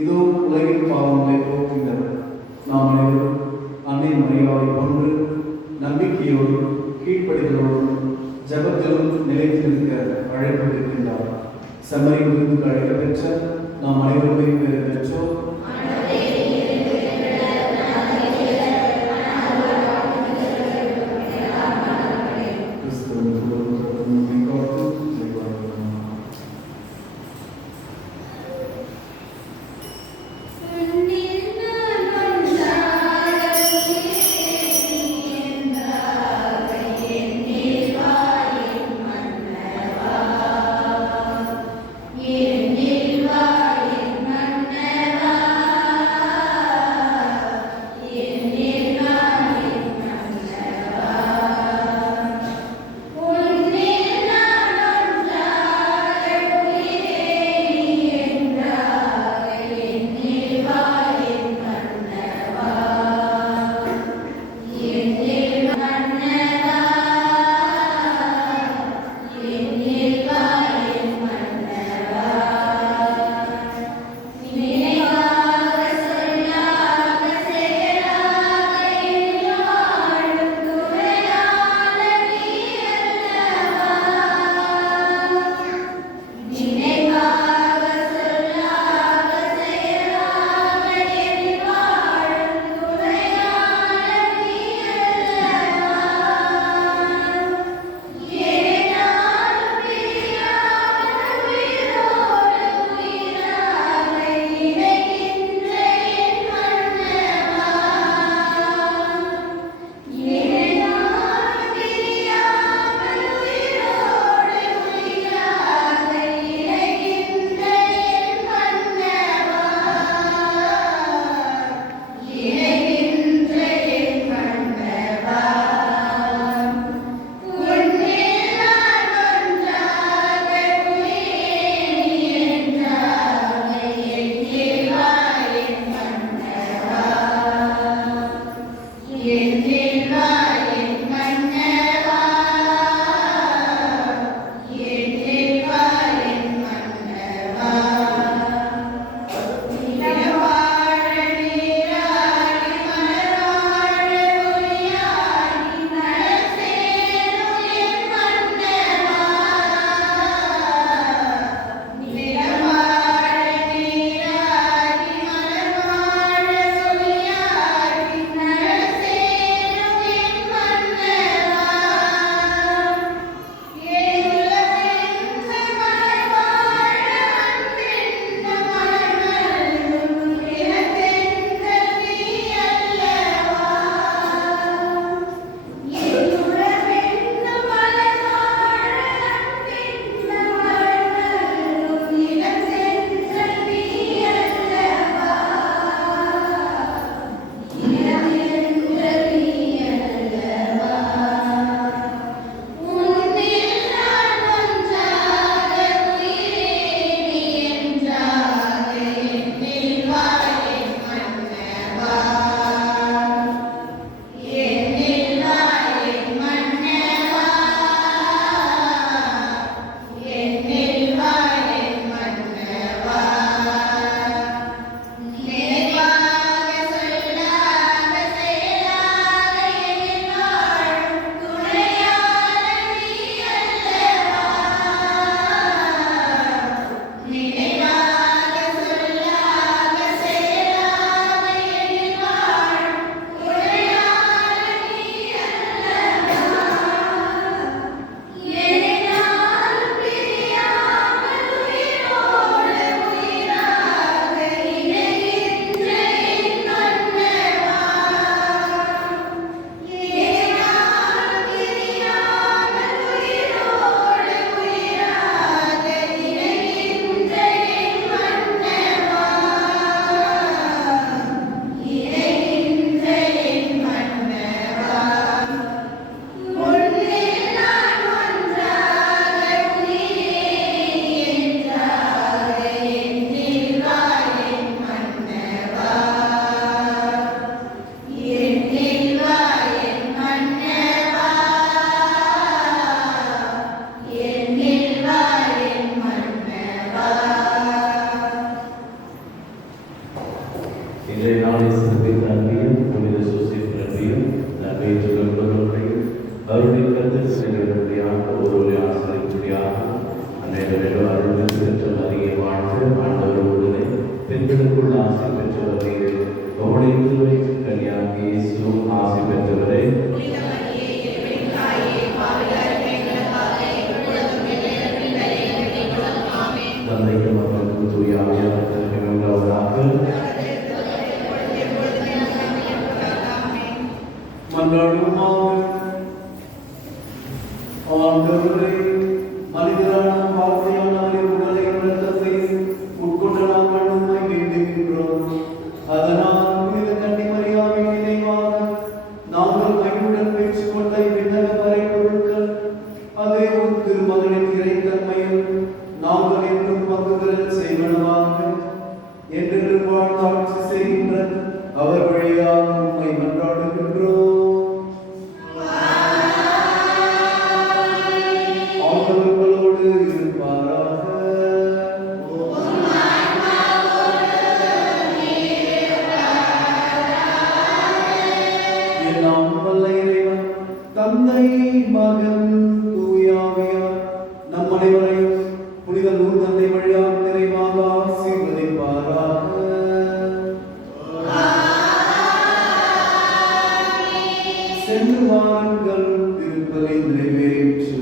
இதோ உலகின் பாவங்களை போக்குகின்றவர். நாம் அனைவரும் அன்னை மரியாதை போன்று நம்பிக்கையோடும் கீழ்ப்படிதலோடும் ஜபத்திலும் நிலைத்து நிற்க அழைப்பு இருக்கின்றார். செம்மறி விருந்துக்கு அழைக்க பெற்ற நாம் அனைவருமே பேர் பெற்றோர். Yeah. மன்றாடுவோமாக. ஆண்டவரே, மனிதரான வார்த்தையானவரின் உடலையும் இரத்தத்தையும் உட்கொண்ட நாங்கள் உம்மை வேண்டுகின்றோம். அதனால் புனித கன்னிமரியாவின் நினைவாக நாங்கள் மகிழ்வுடன் பெற்றுக்கொண்ட இவ்விண்ணக மறைபொருட்கள் அதே ஒரு திருமகனின் இறைத்தன்மையில் நாங்கள் என்றும் பங்கு பெறச் செய்வனவாக. என்றென்றும் வாழ்ந்தாட்சி செய்கின்ற அவர் வழியாக உம்மை மன்றாடுகின்றோம். ஆண்டவர்களோடு இருப்பாராக. எல்லாம் வல்ல இறைவன் தந்தை, மகன், தூய ஆவியார் நம் அனைவரையும் புனித நூல் தந்தை வழியாக நிறைவாக ஆசீர்வதிப்பாராக. சென்று வாருங்கள், திருப்பலி நிறைவேற்று.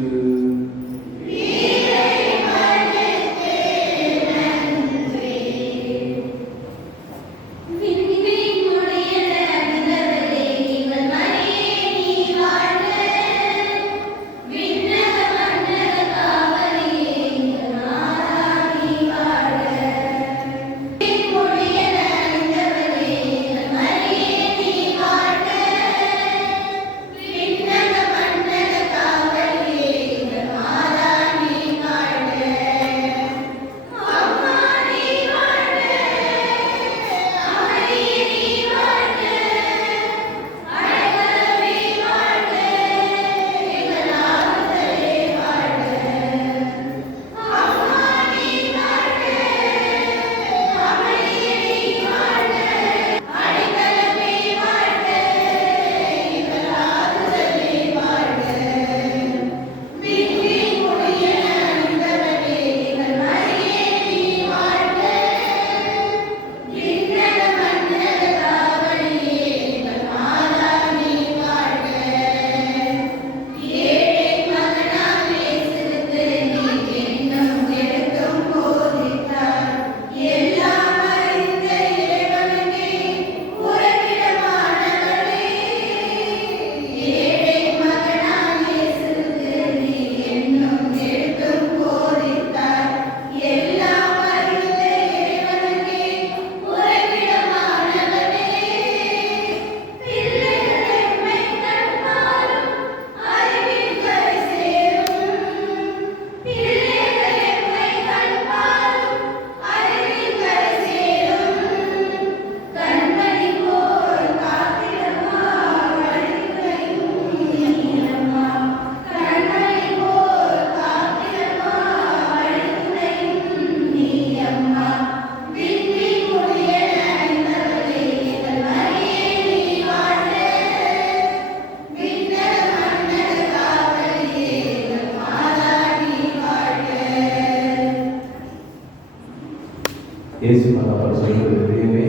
இயேசு அவர் சொல்லுகிறதே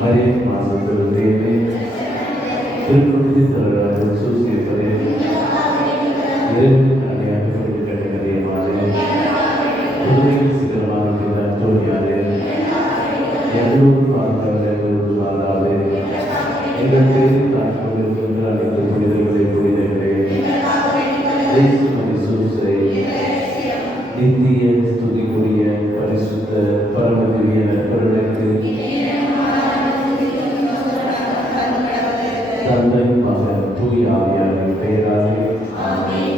மரியம் மாசத்திலே திருப்பதி தலராக சூசியப்பதே இறைவன் அடையாளம் கிடைக்கிறதே மாதிரி புதுமையில் சிகரமான அந்தோனியாரே எல்லோரும் பார்த்தாலே ஒரு வாழாதே எங்கள் பேரில் தாக்கொண்டிருக்கின்ற அனைத்து புனிதர்களை புனிதர்களே இயேசு மரிசூசை நித்திய துதிக்குரிய பரிசுத்த பரமதிவிய நற்பர்களுக்கு தந்தை, மகன், தூய ஆவியாரின் பெயராலே ஆமென்.